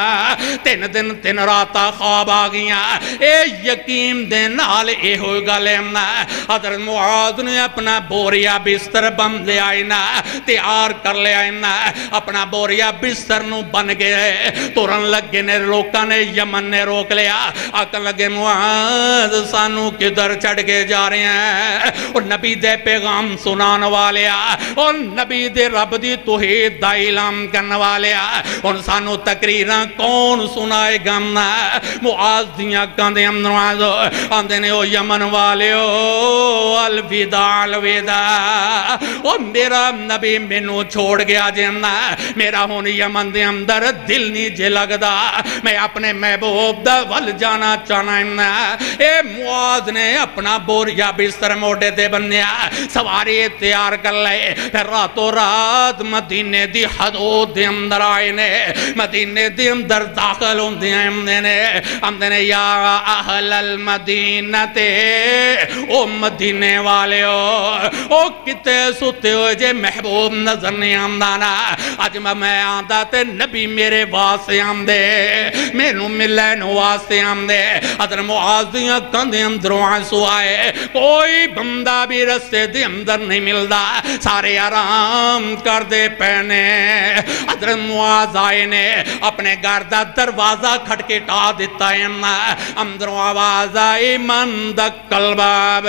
3 دن 3 راتا خواب آگیاں اے یقین دن آل اے ہوئی گالے نا حضرت معاذ نے اپنا بوریا بستر بند لے آئی نا تیار کر لے آئی نا اپنا بوریا بستر نو بن گئے تورن لگے نے لوکاں نے یمن نے روک لیا آکن لگے معاذ سانو کدھر چڑھ کے جا رہے ہیں اور نبی دے پیغام سنان والیا اور نبی دے رب دی توحید دا اعلان کرنے والیا اور سانو تقریراں کون سنائے گا معاذ دیاں کاندے معاذ آندے نے او یمن والیو الوداع الوداع اور میرا نبی مینو چھوڑ گیا جنہ میرا ہون یمن دے اندر دل نہیں جے لگدا میں اپنے محبوب دا ول جانا چاہنا اے معاذ نے اپنا بوریا بستر موڑے دے بنیا سواری تیار کر لئے پھر راتوں رات مدینے دی حدود دے اندر آئے نے مدینے دی اندر داخل ہوں دے نے ہم دے نے یا اہل المدینہ تے او مدینے والے او کتے سوتے ہوئے جے محبوب نظر نہیں آمدانا آج میں آندہ تے نبی میرے واسے آمدے مینو ملین واسے آمدے حضرت معاذ دیاں کندے اندروں آنسو آئے کوئی بندہ بھی رستے دے اندر نہیں ملدا سارے آرام کر دے پہنے حضرت معاذ آئے نے اپنے گھر دا دروازہ کھٹکھٹا دیتا ہے اندروں آواز آئی من دکل باب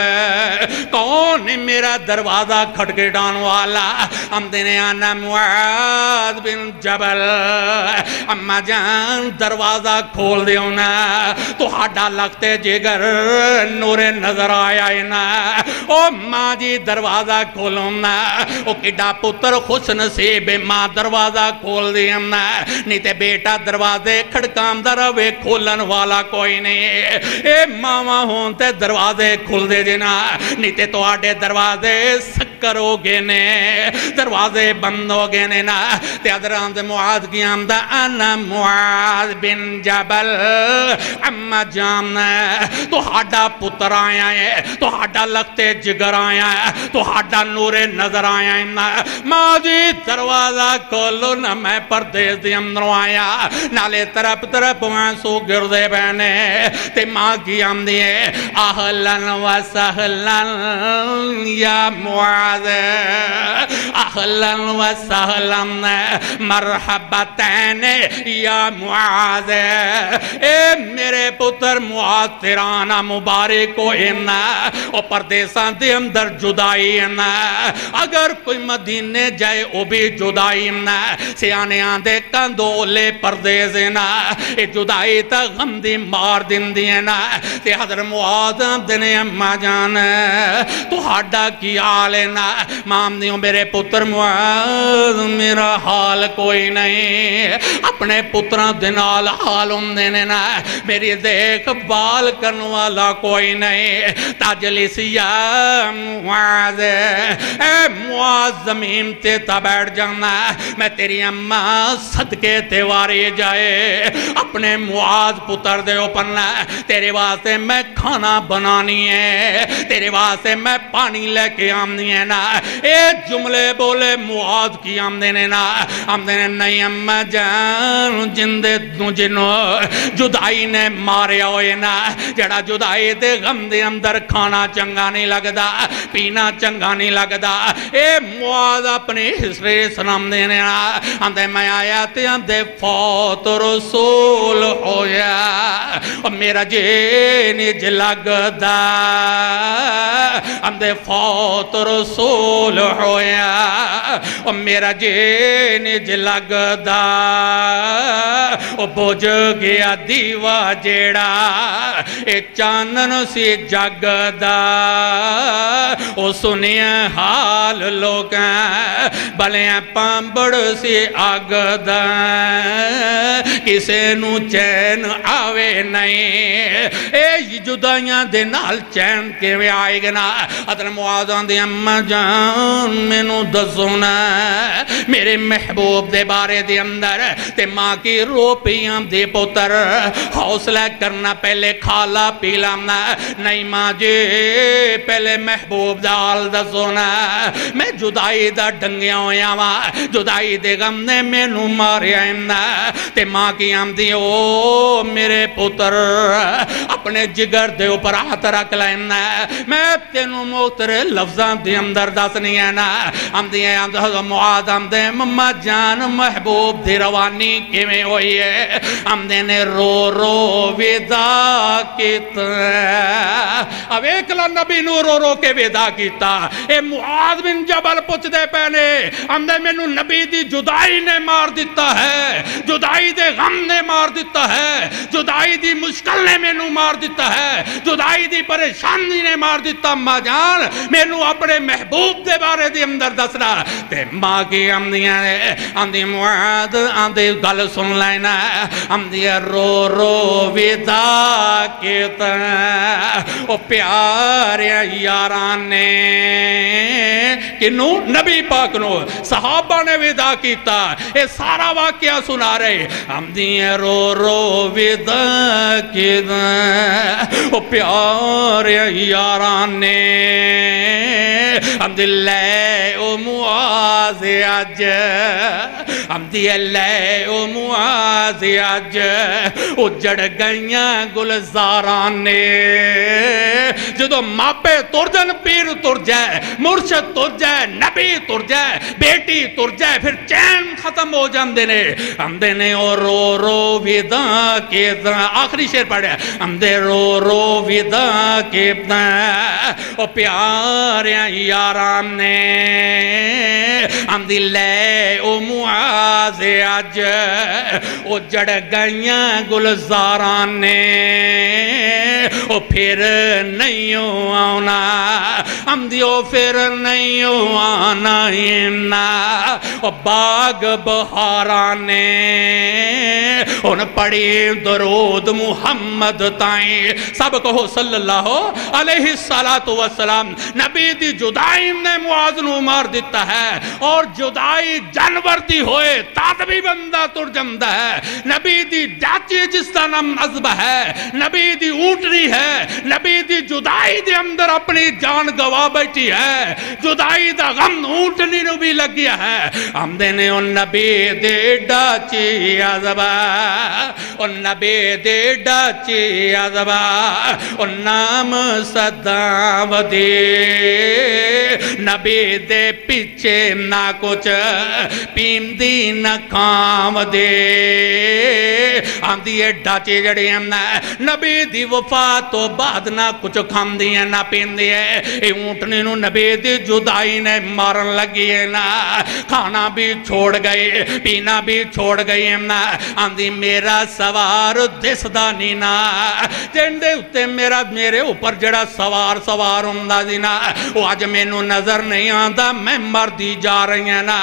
کون میرا دروازہ کھٹکھٹان والا ہم دینے آنا معاذ بن جبل اما جان دروازہ کھول دیو نا تو ہاڈا لگتے جگر نور نظر آیا ہے نا او ماں جی دروازہ کھولوں نا او کڈا پتر خوش نصیب ماں دروازہ کھول دیا نا نہیں تے بیٹا دروازے کھڑکام دروے کھولن والا کوئی نہیں اے ماما ہون تے دروازے کھول دے جنا نہیں تے تو آڈے دروازے سکر ہو گے نے دروازے بند ہو گے نے نا تے حضرت معاذ کی آمدہ انا معاذ بن جبل اما جان تو ہاڈا پتر آیا ہے تو ہاڈا لگتے جگر آیا ہے تو ہاڈا نور نظر آیا ہے ماں جی دروازہ کھولو نا میں پردیس دی اندروں آیا نالے طرف آنسو گردے بہنے تے ماں کی آمدی ہے اہلن و سہلن یا معاذ اہلن و سہلن مرحبتین یا معاذ اے میرے پتر معاذ تیرانا مبارک کو اینا او پردیسان دے اندر جدائی اینا اگر کوئی مدینے جائے او بھی جدائی اینا سیانے آندے کندولے پردیس اینا اے جدائی تا غم دی مار دن دی اینا تے حضرت معاذ دنے اممہ جان تو ہاڈا کی آل اینا مام دیوں میرے پتر معاذ میرا حال کوئی نہیں اپنے پتران دنال حالوں دینے نا میری دیکھ بال کرنے والا کوئی نہیں تاجلیسیہ معاذ اے معاذ زمین تے تا بیٹھ جانا میں تیری اممہ صدقے تیواری جائے اپنے معاذ پتر دے اوپرنا تیرے واسے میں کھانا بنانی ہے تیرے واسے میں پانی لے کے آمنی ہے نا اے جملے بولے معاذ کی آمدنے نا آمدنے نہیں اممہ جان جندے جنو جدائی نے مارے ہوئے نا جڑا جدائی دے غم دے اندر کھانا چنگا نہیں لگدا پینا چنگا نہیں لگدا اے معاذ اپنی حسرے سنام دینے نا آمدے میں آیا تے آمدے فوت رسول ہویا اور میرا جینی جلگ دا آمدے فوت رسول ہویا او میرا جینج لگدا او بوجھ گیا دیوا جیڑا اے چانن سی جگدا او سنیا حال لوگاں بلیاں پامبڑ سی آگدا کسے نو چین آوے نہیں اے جدائیاں دے نال چین کے وے آئے گنا حضرت معاذ دے اماں جان میں نو دسونا میرے محبوب دے بارے دے اندر تے ماں کی روپیاں دے پوتر حوصلہ کرنا پہلے کھالا پیلانا نہیں ماں جے پہلے محبوب دا حال دسونا میں جدائی دا ڈنگیاں ہویا ماں جدائی دے غم نے میں نو ماریا امنا تے ماں کی آمدی او میرے پوتر اپنے جگر دے اوپر ہاتھ رکھ لائنا میں تینوں موترے لفظاں دی اندر دس نہیں ہے نا آمدی ہے معاذ آمدے مما جان محبوب دی روانی کے میں ہوئی ہے آمدے نے رو رو ویدہ کیتا اب ایک نبی نو رو رو کے ویدہ کیتا اے معاذ بن جبل پچھ دے پہنے آمدے میں نو نبی دی جدائی نے مار دیتا ہے جدائی دے غم نے مار دیتا ہے جدائی دی مشکل نے میں نو مار دیتا ہے جدائی دی پریشانی نے مار دیتا ماں جان میں نو اپنے محبوب دے بارے دی اندر دسنا تے ماں کی آمدیاں نے آمدی معاذ آمدی گل سن لینا آمدی رو رو ویدہ کیتا او پیارے یاران نے کنو نبی پاک نو صحابہ نے ویدہ کیتا اے سارا واقعہ سنا رہے آمدی رو رو ویدہ کیتا او پیارے یاران نے حمد لے او معاذ اج حمد لے او معاذ اج اجڑ گئیاں گلزاران نے جدو ماپے تر جن پیر تر جائے مرشد تر جائے نبی تر جائے بیٹی تر جائے پھر چین ختم ہو جاندے نے حمد نے او رو رو ویدہ کیتا آخری شعر پڑھے حمد رو رو ویدہ کیتا او پیارے یاران نے حمد لے او معاذ اج او جڑ گئیاں گلزاران نے او پھر نہیں آنا حمدیو پھر نہیں آنا اینا او باغ بہاران نے ان پڑی درود محمد تائیں سب کہو صلی اللہ علیہ السلام نبی دی جدائی نے معاذ نو مار دیتا ہے اور جدائی جانور دی ہوئے تادبی بندہ تر جمدہ ہے نبی دی جاچی جس کا نام عذب ہے نبی دی اونٹنی ہے نبی دی جدائی دے اندر اپنی جان گوا بیٹھی ہے جدائی دا غم اونٹنی نو بھی لگ گیا ہے ہم دینے ان نبی دے ڈاچی عذب ان نبی دے ڈاچی عذب ان نام صدام دے نبی دے پیچھے نہ کچھ پیم دی نہ کام دے ہم دیئے ڈاچے جڑے ہم نبی دی وفات تو بعد نہ کچھ کھام دیئے نہ پیم دیئے اے اونٹنی نو نبی دی جدائی نے مارن لگی ہے نا کھانا بھی چھوڑ گئے پینا بھی چھوڑ گئے ہم دی میرا سوار دس دانی نا جندے اتے میرے اوپر جڑا سوار ہوں دینا وہ آج میں نو نظر نہیں آندا میں مردی جا رہی ہیں نا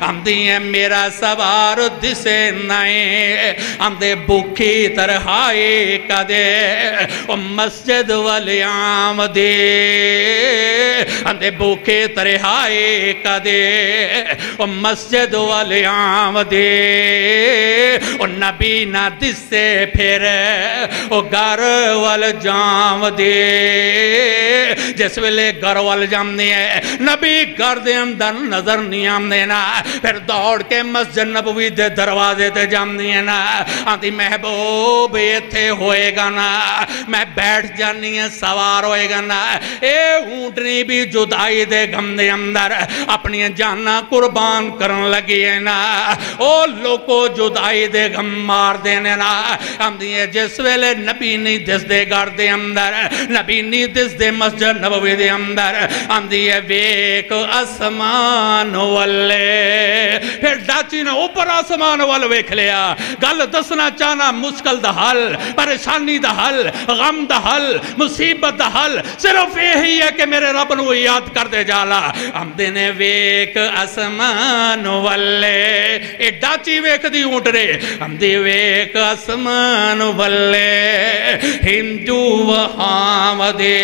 ہم دیئے میرا سوار دسے نائیں ہم دے بکھی ترہائی کا دے مسجد والی آم دے ہم دے بکھی ترہائی کا دے مسجد والی آم دے نبی نہ دسے پھر گر وال جام دے جس ویلے گر وال جام دے نبی گر دے اندر نظر نہیں آم دینا پھر دوڑ کے مسجد نبوی دے دروازے تے جام دے نا آنٹی محبوب یہ تھے ہوئے گا نا میں بیٹھ جانی ہے سوار ہوئے گا نا اے اونٹنی بھی جدائی دے غم دے اندر اپنی جانا قربان کرن لگی ہے نا او لوگو جدائی دے غم مار دینے نا ہم دیئے جس ویلے نبی نہیں دس دے گھر دے اندر نبی نہیں دس دے مسجد نبوی دے اندر آندی ہے ویک اسمان والے، پھر ڈاچی نے اوپر آسمان والے ویکھ لیا، گل دسنا چاہنا مشکل دا حل، پریشانی دا حل، غم دا حل، مصیبت دا حل صرف یہی ہے کہ میرے رب نو یاد کر دے جالا۔ آندے نے ویک اسمان والے، اے ڈاچی ویک دی اونٹ رے، آندی ویک اسمان والے، ہندو وہاں دے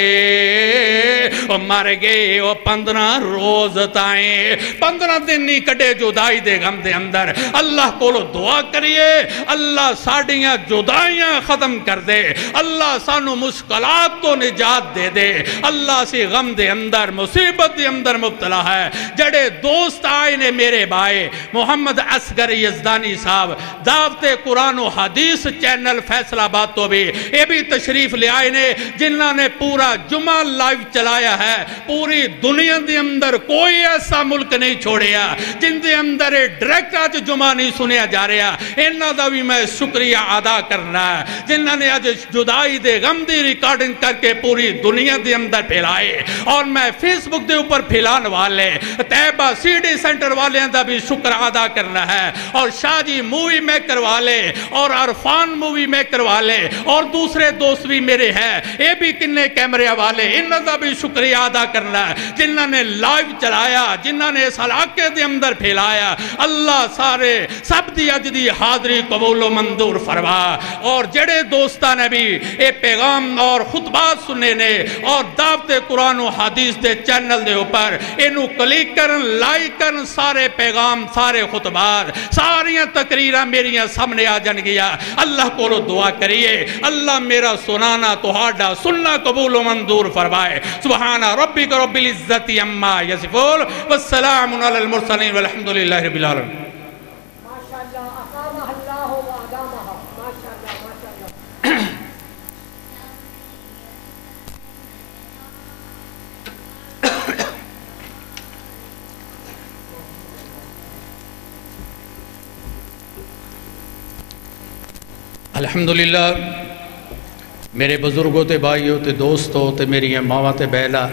مر گئے وہ 15 روز تائیں، 15 دن نہیں کٹے جدائی دے غم دے اندر۔ اللہ کو دعا کریے اللہ ساڑیاں جدائیاں ختم کر دے، اللہ سانو مشکلات تو نجات دے دے۔ اللہ سی غم دے اندر مصیبت دے اندر مبتلا ہے، جڑے دوست آئے نے میرے بھائی محمد اصغر یزدانی صاحب دعوت قرآن و حدیث چینل فیصل آباد تو بھی یہ بھی تشریف لے آئے نے، جنہاں نے پورا جمعہ لائیو چلایا ہے۔ پوری دنیا دے اندر کوئی ایسا ملک نہیں چھوڑیا جن دے اندر ڈائریکٹ آج جمعہ نہیں سنیا جا رہا، انہاں دا بھی میں شکریہ ادا کرنا ہے جنہاں نے آج جدائی دے غم دی ریکارڈنگ کر کے پوری دنیا دے اندر پھیلائے، اور میں فیس بک دے اوپر پھیلان والے طیبہ سی ڈی سینٹر والے دا بھی شکر ادا کرنا ہے، اور شاہ جی مووی میکر والے اور عرفان مووی میکر والے اور دوسرے دوست بھی میرے ہیں، یہ بھی کنے کیمرے والے، انہاں دا بھی شکریہ ادا کرنا ہے جنہاں نے لائیو چلایا، جنہاں نے اس علاقے دے اندر پھیلایا۔ اللہ سارے سب دی اج دی حاضری قبول و منظور فرما، اور جڑے دوستان نے بھی اے پیغام اور خطبات سننے نے اور دعوت قرآن و حدیث دے چینل دے اوپر انہوں کلک کرن لائک کرن، سارے پیغام سارے خطبات ساریاں تقریرہ میریاں سامنے آ جان گیا۔ اللہ کو دعا کریے اللہ میرا سنانا توہاڈا سننا قبول و منظور فرمائے۔ سبحان ربک رب العزت عما یصفون والسلام علی المرسلین والحمدللہ رب العالمین۔ ماشاءاللہ اقامہ اللہ و ادامہ، ماشاءاللہ ماشاءاللہ۔ الحمدللہ میرے بزرگوں تے بھائیوں تے دوستوں تے میری ماواں تے بہلا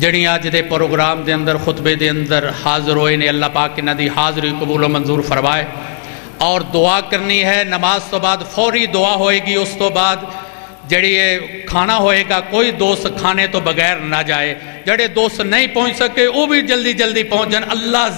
جڑی آج دے پروگرام دے اندر خطبے دے اندر حاضر ہوئے نے، اللہ پاک انہاں دی حاضری قبول و منظور فرمائے۔ اور دعا کرنی ہے، نماز تو بعد فوری دعا ہوئے گی، اس تو بعد جڑی کھانا ہوئے گا، کوئی دوست کھانے تو بغیر نہ جائے، جڑے دوست نہیں پہنچ سکے وہ بھی جلدی جلدی پہنچ جائیں۔ اللہ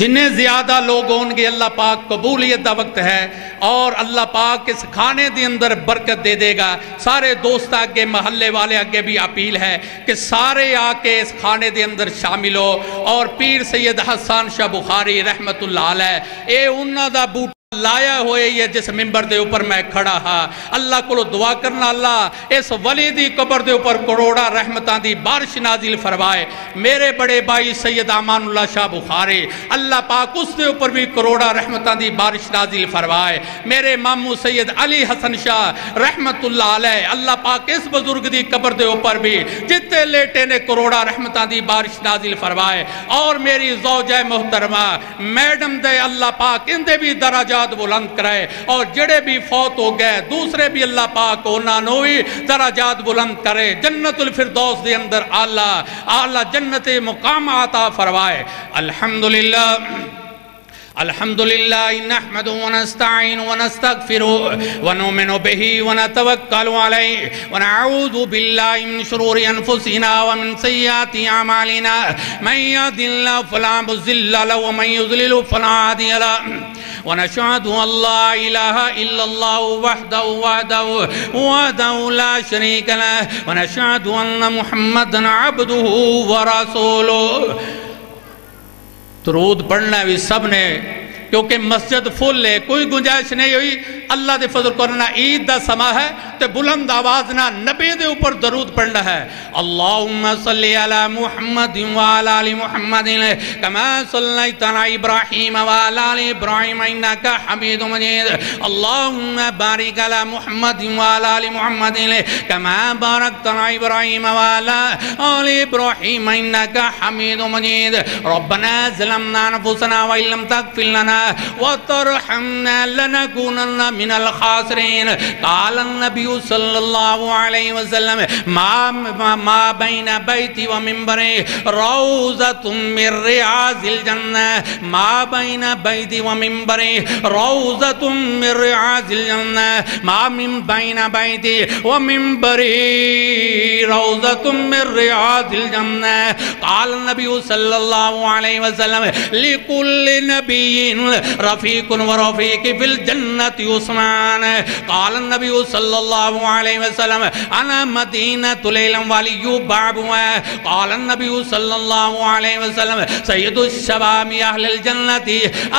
جنہیں زیادہ لوگ ہوں گے اللہ پاک قبولیت دا وقت ہے، اور اللہ پاک اس کھانے دے اندر برکت دے دے گا۔ سارے دوست آگے محلے والے آگے بھی اپیل ہے کہ سارے آ کے اس کھانے دے اندر شامل ہو، اور پیر سید حسان شاہ بخاری رحمت اللہ علیہ اے انہاں دا بوٹ لایا ہوئے یہ جس ممبر دے اوپر میں کھڑا ہاں، اللہ کو دعا کرنا اللہ اس ولی دی قبر دے اوپر کروڑا رحمتاں دی بارش نازل فرمائے۔ میرے بڑے بھائی سید امان اللہ شاہ بخاری اللہ پاک اس دے اوپر بھی کروڑا رحمتاں دی بارش نازل فرمائے۔ میرے مامو سید علی حسن شاہ رحمت اللہ علیہ اللہ پاک اس بزرگ دی قبر دے اوپر بھی جتے لیٹے نے کروڑا رحمتاں دی بارش نازل فرمائے۔ اور میری زوجہ محترمہ میڈم دے اللہ پاک ان دے بھی درجات بلند کرائے، اور جڑے بھی فوت ہو گئے دوسرے بھی اللہ پاک انہاں نو بھی درجات بلند کرے، جنت الفردوس دے اندر اعلیٰ جنت مقام عطا فرمائے۔ الحمدللہ الحمدللہ نحمد ونستعین ونستغفر ونؤمن به ونتوکل علیہ ونعوذ باللہ من شرور انفسنا ومن سیئات اعمالنا من یهد اللہ فلا مضل له ومن یضلل فلا ہادی له ونشهد ان لا اله الا الله وحده لا شريك له ونشهد ان محمدا عبده ورسوله۔ درود پڑھنا بھی سب نے، کیونکہ مسجد فل ہے، کوئی گنجائش نہیں ہوئی۔ اللہ دے فضل کرنا عید دا سما ہے تے بلند آواز نہ نبی دے اوپر درود پڑھنا ہے۔ اللہم صلی علی محمد وعلی آل محمد کما صلیت علی ابراہیم وعلی آل ابراہیم انکا حمید مجید۔ اللہم بارک علی محمد وعلی آل محمد کما بارکت علی ابراہیم وعلی آل ابراہیم انکا حمید مجید۔ ربنا ظلمنا انفسنا وإن لم تغفر لنا وترحمنا لنكونن من الخاسرین قال النبی صلی اللہ علیہ وسلم ما بین بیتی و منبری روضۃ من ریاض الجنہ ما بین بیتی و منبری روضۃ من ریاض الجنہ ما من بین بیتی و منبری روضۃ من ریاض الجنہ قال النبی صلی اللہ علیہ وسلم لکل نبی رفیق و رفیق فی الجنت عثمان قال النبی صلی اللہ علیہ وسلم انا مدینۃ لیلم ولی بابوا قال النبی صلی اللہ علیہ وسلم سید الشباب اہل الجنت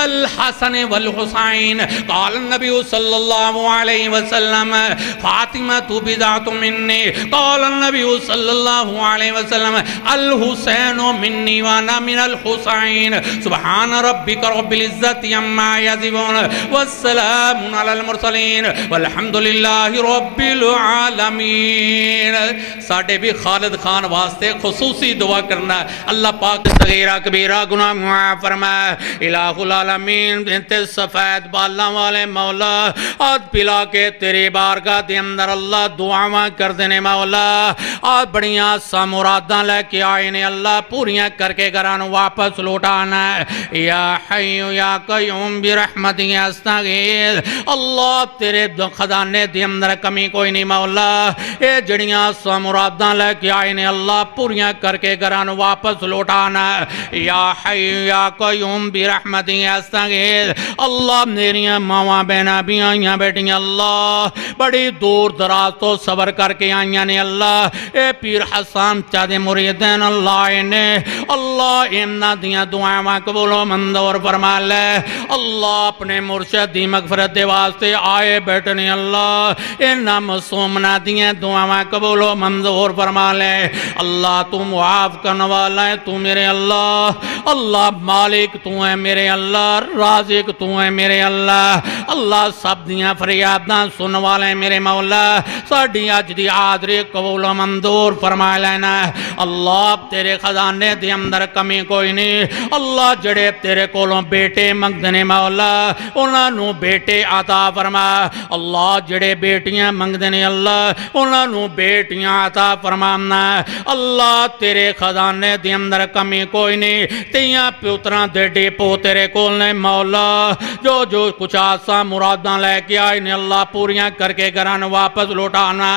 الحسن والحسین قال النبی صلی اللہ علیہ وسلم فاطمہ بضعۃ منی قال النبی صلی اللہ علیہ وسلم الحسین منی وانا من الحسین سبحان ربک رب العزت عما یصفون والسلام علی المرسلین والحمدللہ رب العالمین. ساڑھے بھی خالد خان واسطے خصوصی دعا کرنا اللہ پاک صغیرہ کبیرہ گناہ معاف فرمائے. الہ العالمین انت سفید بالاں والے مولا آج پلا کے تیری بارگاہ دے اندر اللہ دعاواں کر دینے مولا آج بڑیاں سا مراداں لے کے آئے نے اللہ پوریاں کر کے گھران واپس لوٹانا یا حی یا قیوم برحمتی استغیث. اللہ تیرے خزانے دے اندر کمی کوئی نہیں مولا اے جڑیاں سا مراداں لے کے آئے نے اللہ پوریاں کر کے گھران واپس لوٹانا یا حی یا قیوم برحمتی استغیث. اللہ میریاں ماواں بہناں بھی آئیاں بیٹیاں اللہ بڑی دور دراز تو صبر کر کے آئیاں نے اللہ اے پیر حسان چاہدے مریدین اللہ نے اللہ امنا دیاں دعائیں قبول و منظور فرما لے. اللہ اپنے مرشد دی مغفرت دے واسطے آئے بیٹھنے اللہ انہا مسومنا دیاں دعائیں قبول و منظور فرما لے. اللہ تو معاف کرنے والا ہے تو میرے اللہ اللہ مالک تو ہے میرے اللہ رازق تو ہے میرے اللہ اللہ سب دیاں فریاداں سن والے میرے مولا ساڑھی آج دی آدری قبول و منظور فرما لینا. اللہ تیرے خزانے دے اندر کمی کوئی نہیں اللہ جڑے تیرے کولوں بیٹے منگدنے مولا انہاں نو بیٹے عطا فرما. اللہ جڑے بیٹیاں منگدنے اللہ انہاں نو بیٹیاں عطا فرمانا. اللہ تیرے خزانے دے اندر کمی کوئی نہیں تیاں پیوتراں دے ڈیپو تیرے کولنے مولا جو جو کچھ آسا مراداں لے کے آئے نے اللہ پوریاں کر کے گھران واپس لوٹانا.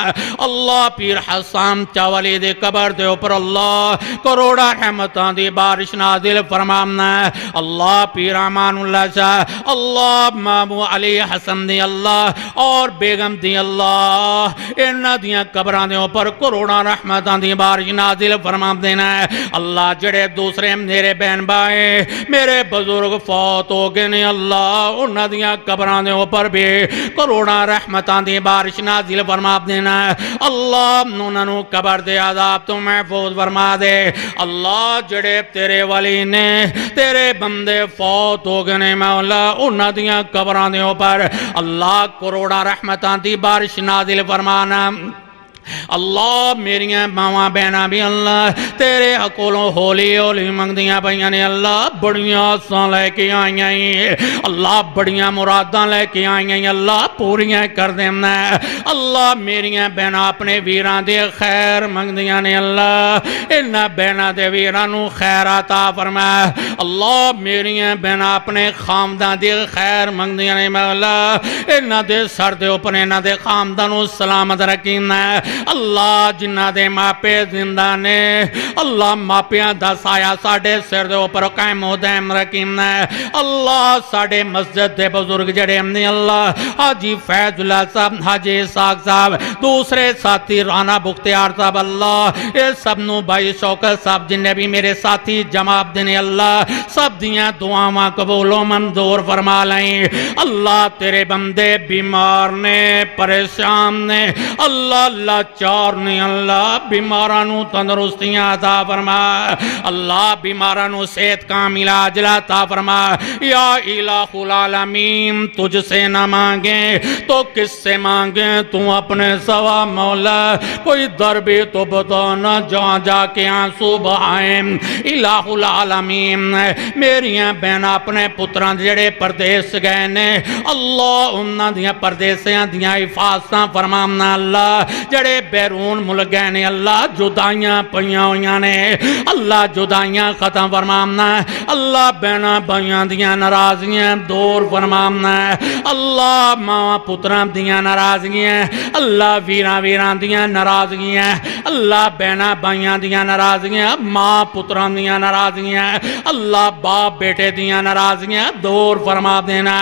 اللہ پیر حسان چاولی دے قبر دے اوپر اللہ کروڑا رحمتاں دی بارش نازل فرمانا. اللہ پیر امان اللہ شاہ اللہ مامو علی حسن دی اللہ اور بیگم دی اللہ انہ دیاں قبران دے اوپر کروڑا رحمتاں دی بارش نازل فرما دینا. اللہ جڑے دوسرے میرے بہن بھائی میرے بزرگ فوت ہو گئے نے اللہ انہ دیاں قبران دے اوپر بھی کروڑا رحمتاں دی بارش نازل فرما دینا. اللہ انہوں نے قبر دے عذاب تو محفوظ فرما دے. اللہ جڑے تیرے ولی نے تیرے بندے فوت ہو گئے مولا انہ دیاں قبران دے اوپر اللہ کروڑا رحمتاں دی بارش نازل فرمانا. اللہ میریاں ماواں بہناں بھی اللہ تیرے حقولوں ہولی ہولی منگ دیاں بھائیاں نے اللہ بڑیاں ساں لے کے آئیاں اللہ بڑیاں مراداں لے کے آئیاں اللہ پوریاں کر دینا. اللہ میریاں بہناں اپنے ویران دے خیر منگ دیاں نے اللہ انہاں بہناں دے ویرانوں خیر عطا فرما. اللہ میریاں بہناں اپنے خامدان دے خیر منگ دیاں نے مولا انہاں دے سر دے اوپر انہاں دے خامدانوں سلامت رکھینا. اللہ جنہ دے ماپے زندہ نے اللہ ماپیاں دا سایہ ساڑھے سر دے اوپر قائم و دائم رکھینا. اللہ ساڑھے مسجد دے بزرگ جڑے ہمیں اللہ حاجی فیض اللہ صاحب حاجی ساق صاحب دوسرے ساتھی رانا بختیار صاحب اللہ اے سب نو بھائی شوکت صاحب جنہیں بھی میرے ساتھی جماعت دینے اللہ سب دیاں دعاواں قبول و منظور فرما لائیں. اللہ تیرے بندے بیمار نے پریشان نے اللہ اللہ چارنے اللہ بیمارانو تندرستیاں عطا فرما اللہ بیمارانو صحت کامل عاجل عطا فرما یا الہ العالمین تجھ سے نہ مانگیں تو کس سے مانگیں تو اپنے سوا مولا کوئی در بھی تو بتانا جہاں جا کے آنسو بہائیں الہ العالمین میریاں بہن اپنے پتران جڑے پردیس گئے نے اللہ انہاں دیاں پردیسیاں دیاں حفاظتاں فرمامنا اللہ جڑے بیرون ملک گئے نے اللہ جدائیاں پہیاں ہویاں نے اللہ جدائیاں ختم فرمامنا اللہ بہناں بھائیاں دیاں ناراضیاں دور فرمامنا اللہ ماں پتران دیاں ناراضیاں اللہ ویران دیاں ناراضیاں اللہ بہناں بھائیاں دیاں ناراضیاں ماں پتران دیاں ناراضیاں اللہ باپ بیٹے دیاں ناراضیاں دور فرما دینا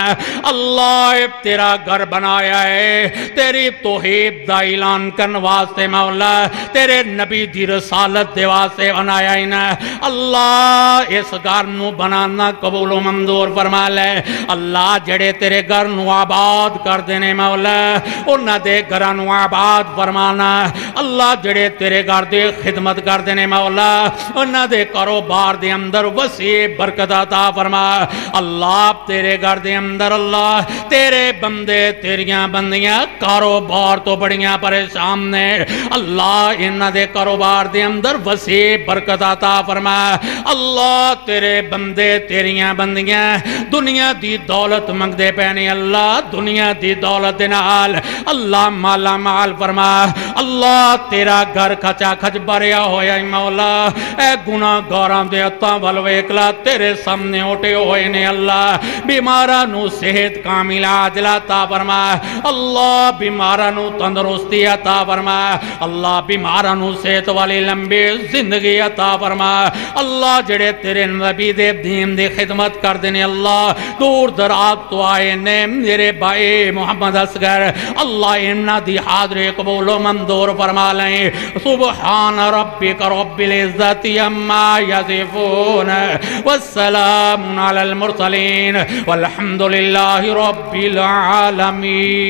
اللہ تیرا گھر بنایا ہے تیری توحید دا اعلان کرن واسطے مولا تیرے نبی دی رسالت دے واسطے بنایا ہی نا اللہ اس گھر نو بنانا قبول و منظور فرما لے اللہ جڑے تیرے گھر نو آباد کر دینے مولا انہاں دے گھر نو آباد فرمانا اللہ جڑے تیرے گھر دے خدمت کر دینے مولا انہاں دے کاروبار دے اندر وسیع برکت عطا فرما اللہ تیرے گھر دے اندر اللہ تیرے بندے تیریاں بندیاں کاروبار تو بڑیاں پریشان نے اللہ انہاں دے کاروبار دے اندر وسیع برکت عطا فرما اللہ تیرے بندے تیریاں بندیاں دنیا دی دولت منگ دے پینے اللہ دنیا دی دولت دے نال اللہ مالا مال فرما اللہ تیرا گھر کھچا کھچ بریا ہویا مولا اے گناہ گاران دے اتاں والویکلا تیرے سامنے اٹھے ہوئے نے اللہ بیمارہ نو صحت کامل عاجل عطا فرما اللہ بیمارہ نو تندرستی عطا فرما اللہ بیمارہ نو صحت والی لمبی زندگی عطا فرما اللہ جڑے تیرے نبی دے دین دے خدمت کر دینے اللہ دور دراز تو آئے نے میرے بھائی محمد اصغر اللہ انہا دی حاضر قبول و منظور فرما لیں سبحان ربک رب العزت اما یصفون والسلام علی المرسلین والحمد للہ رب العالمین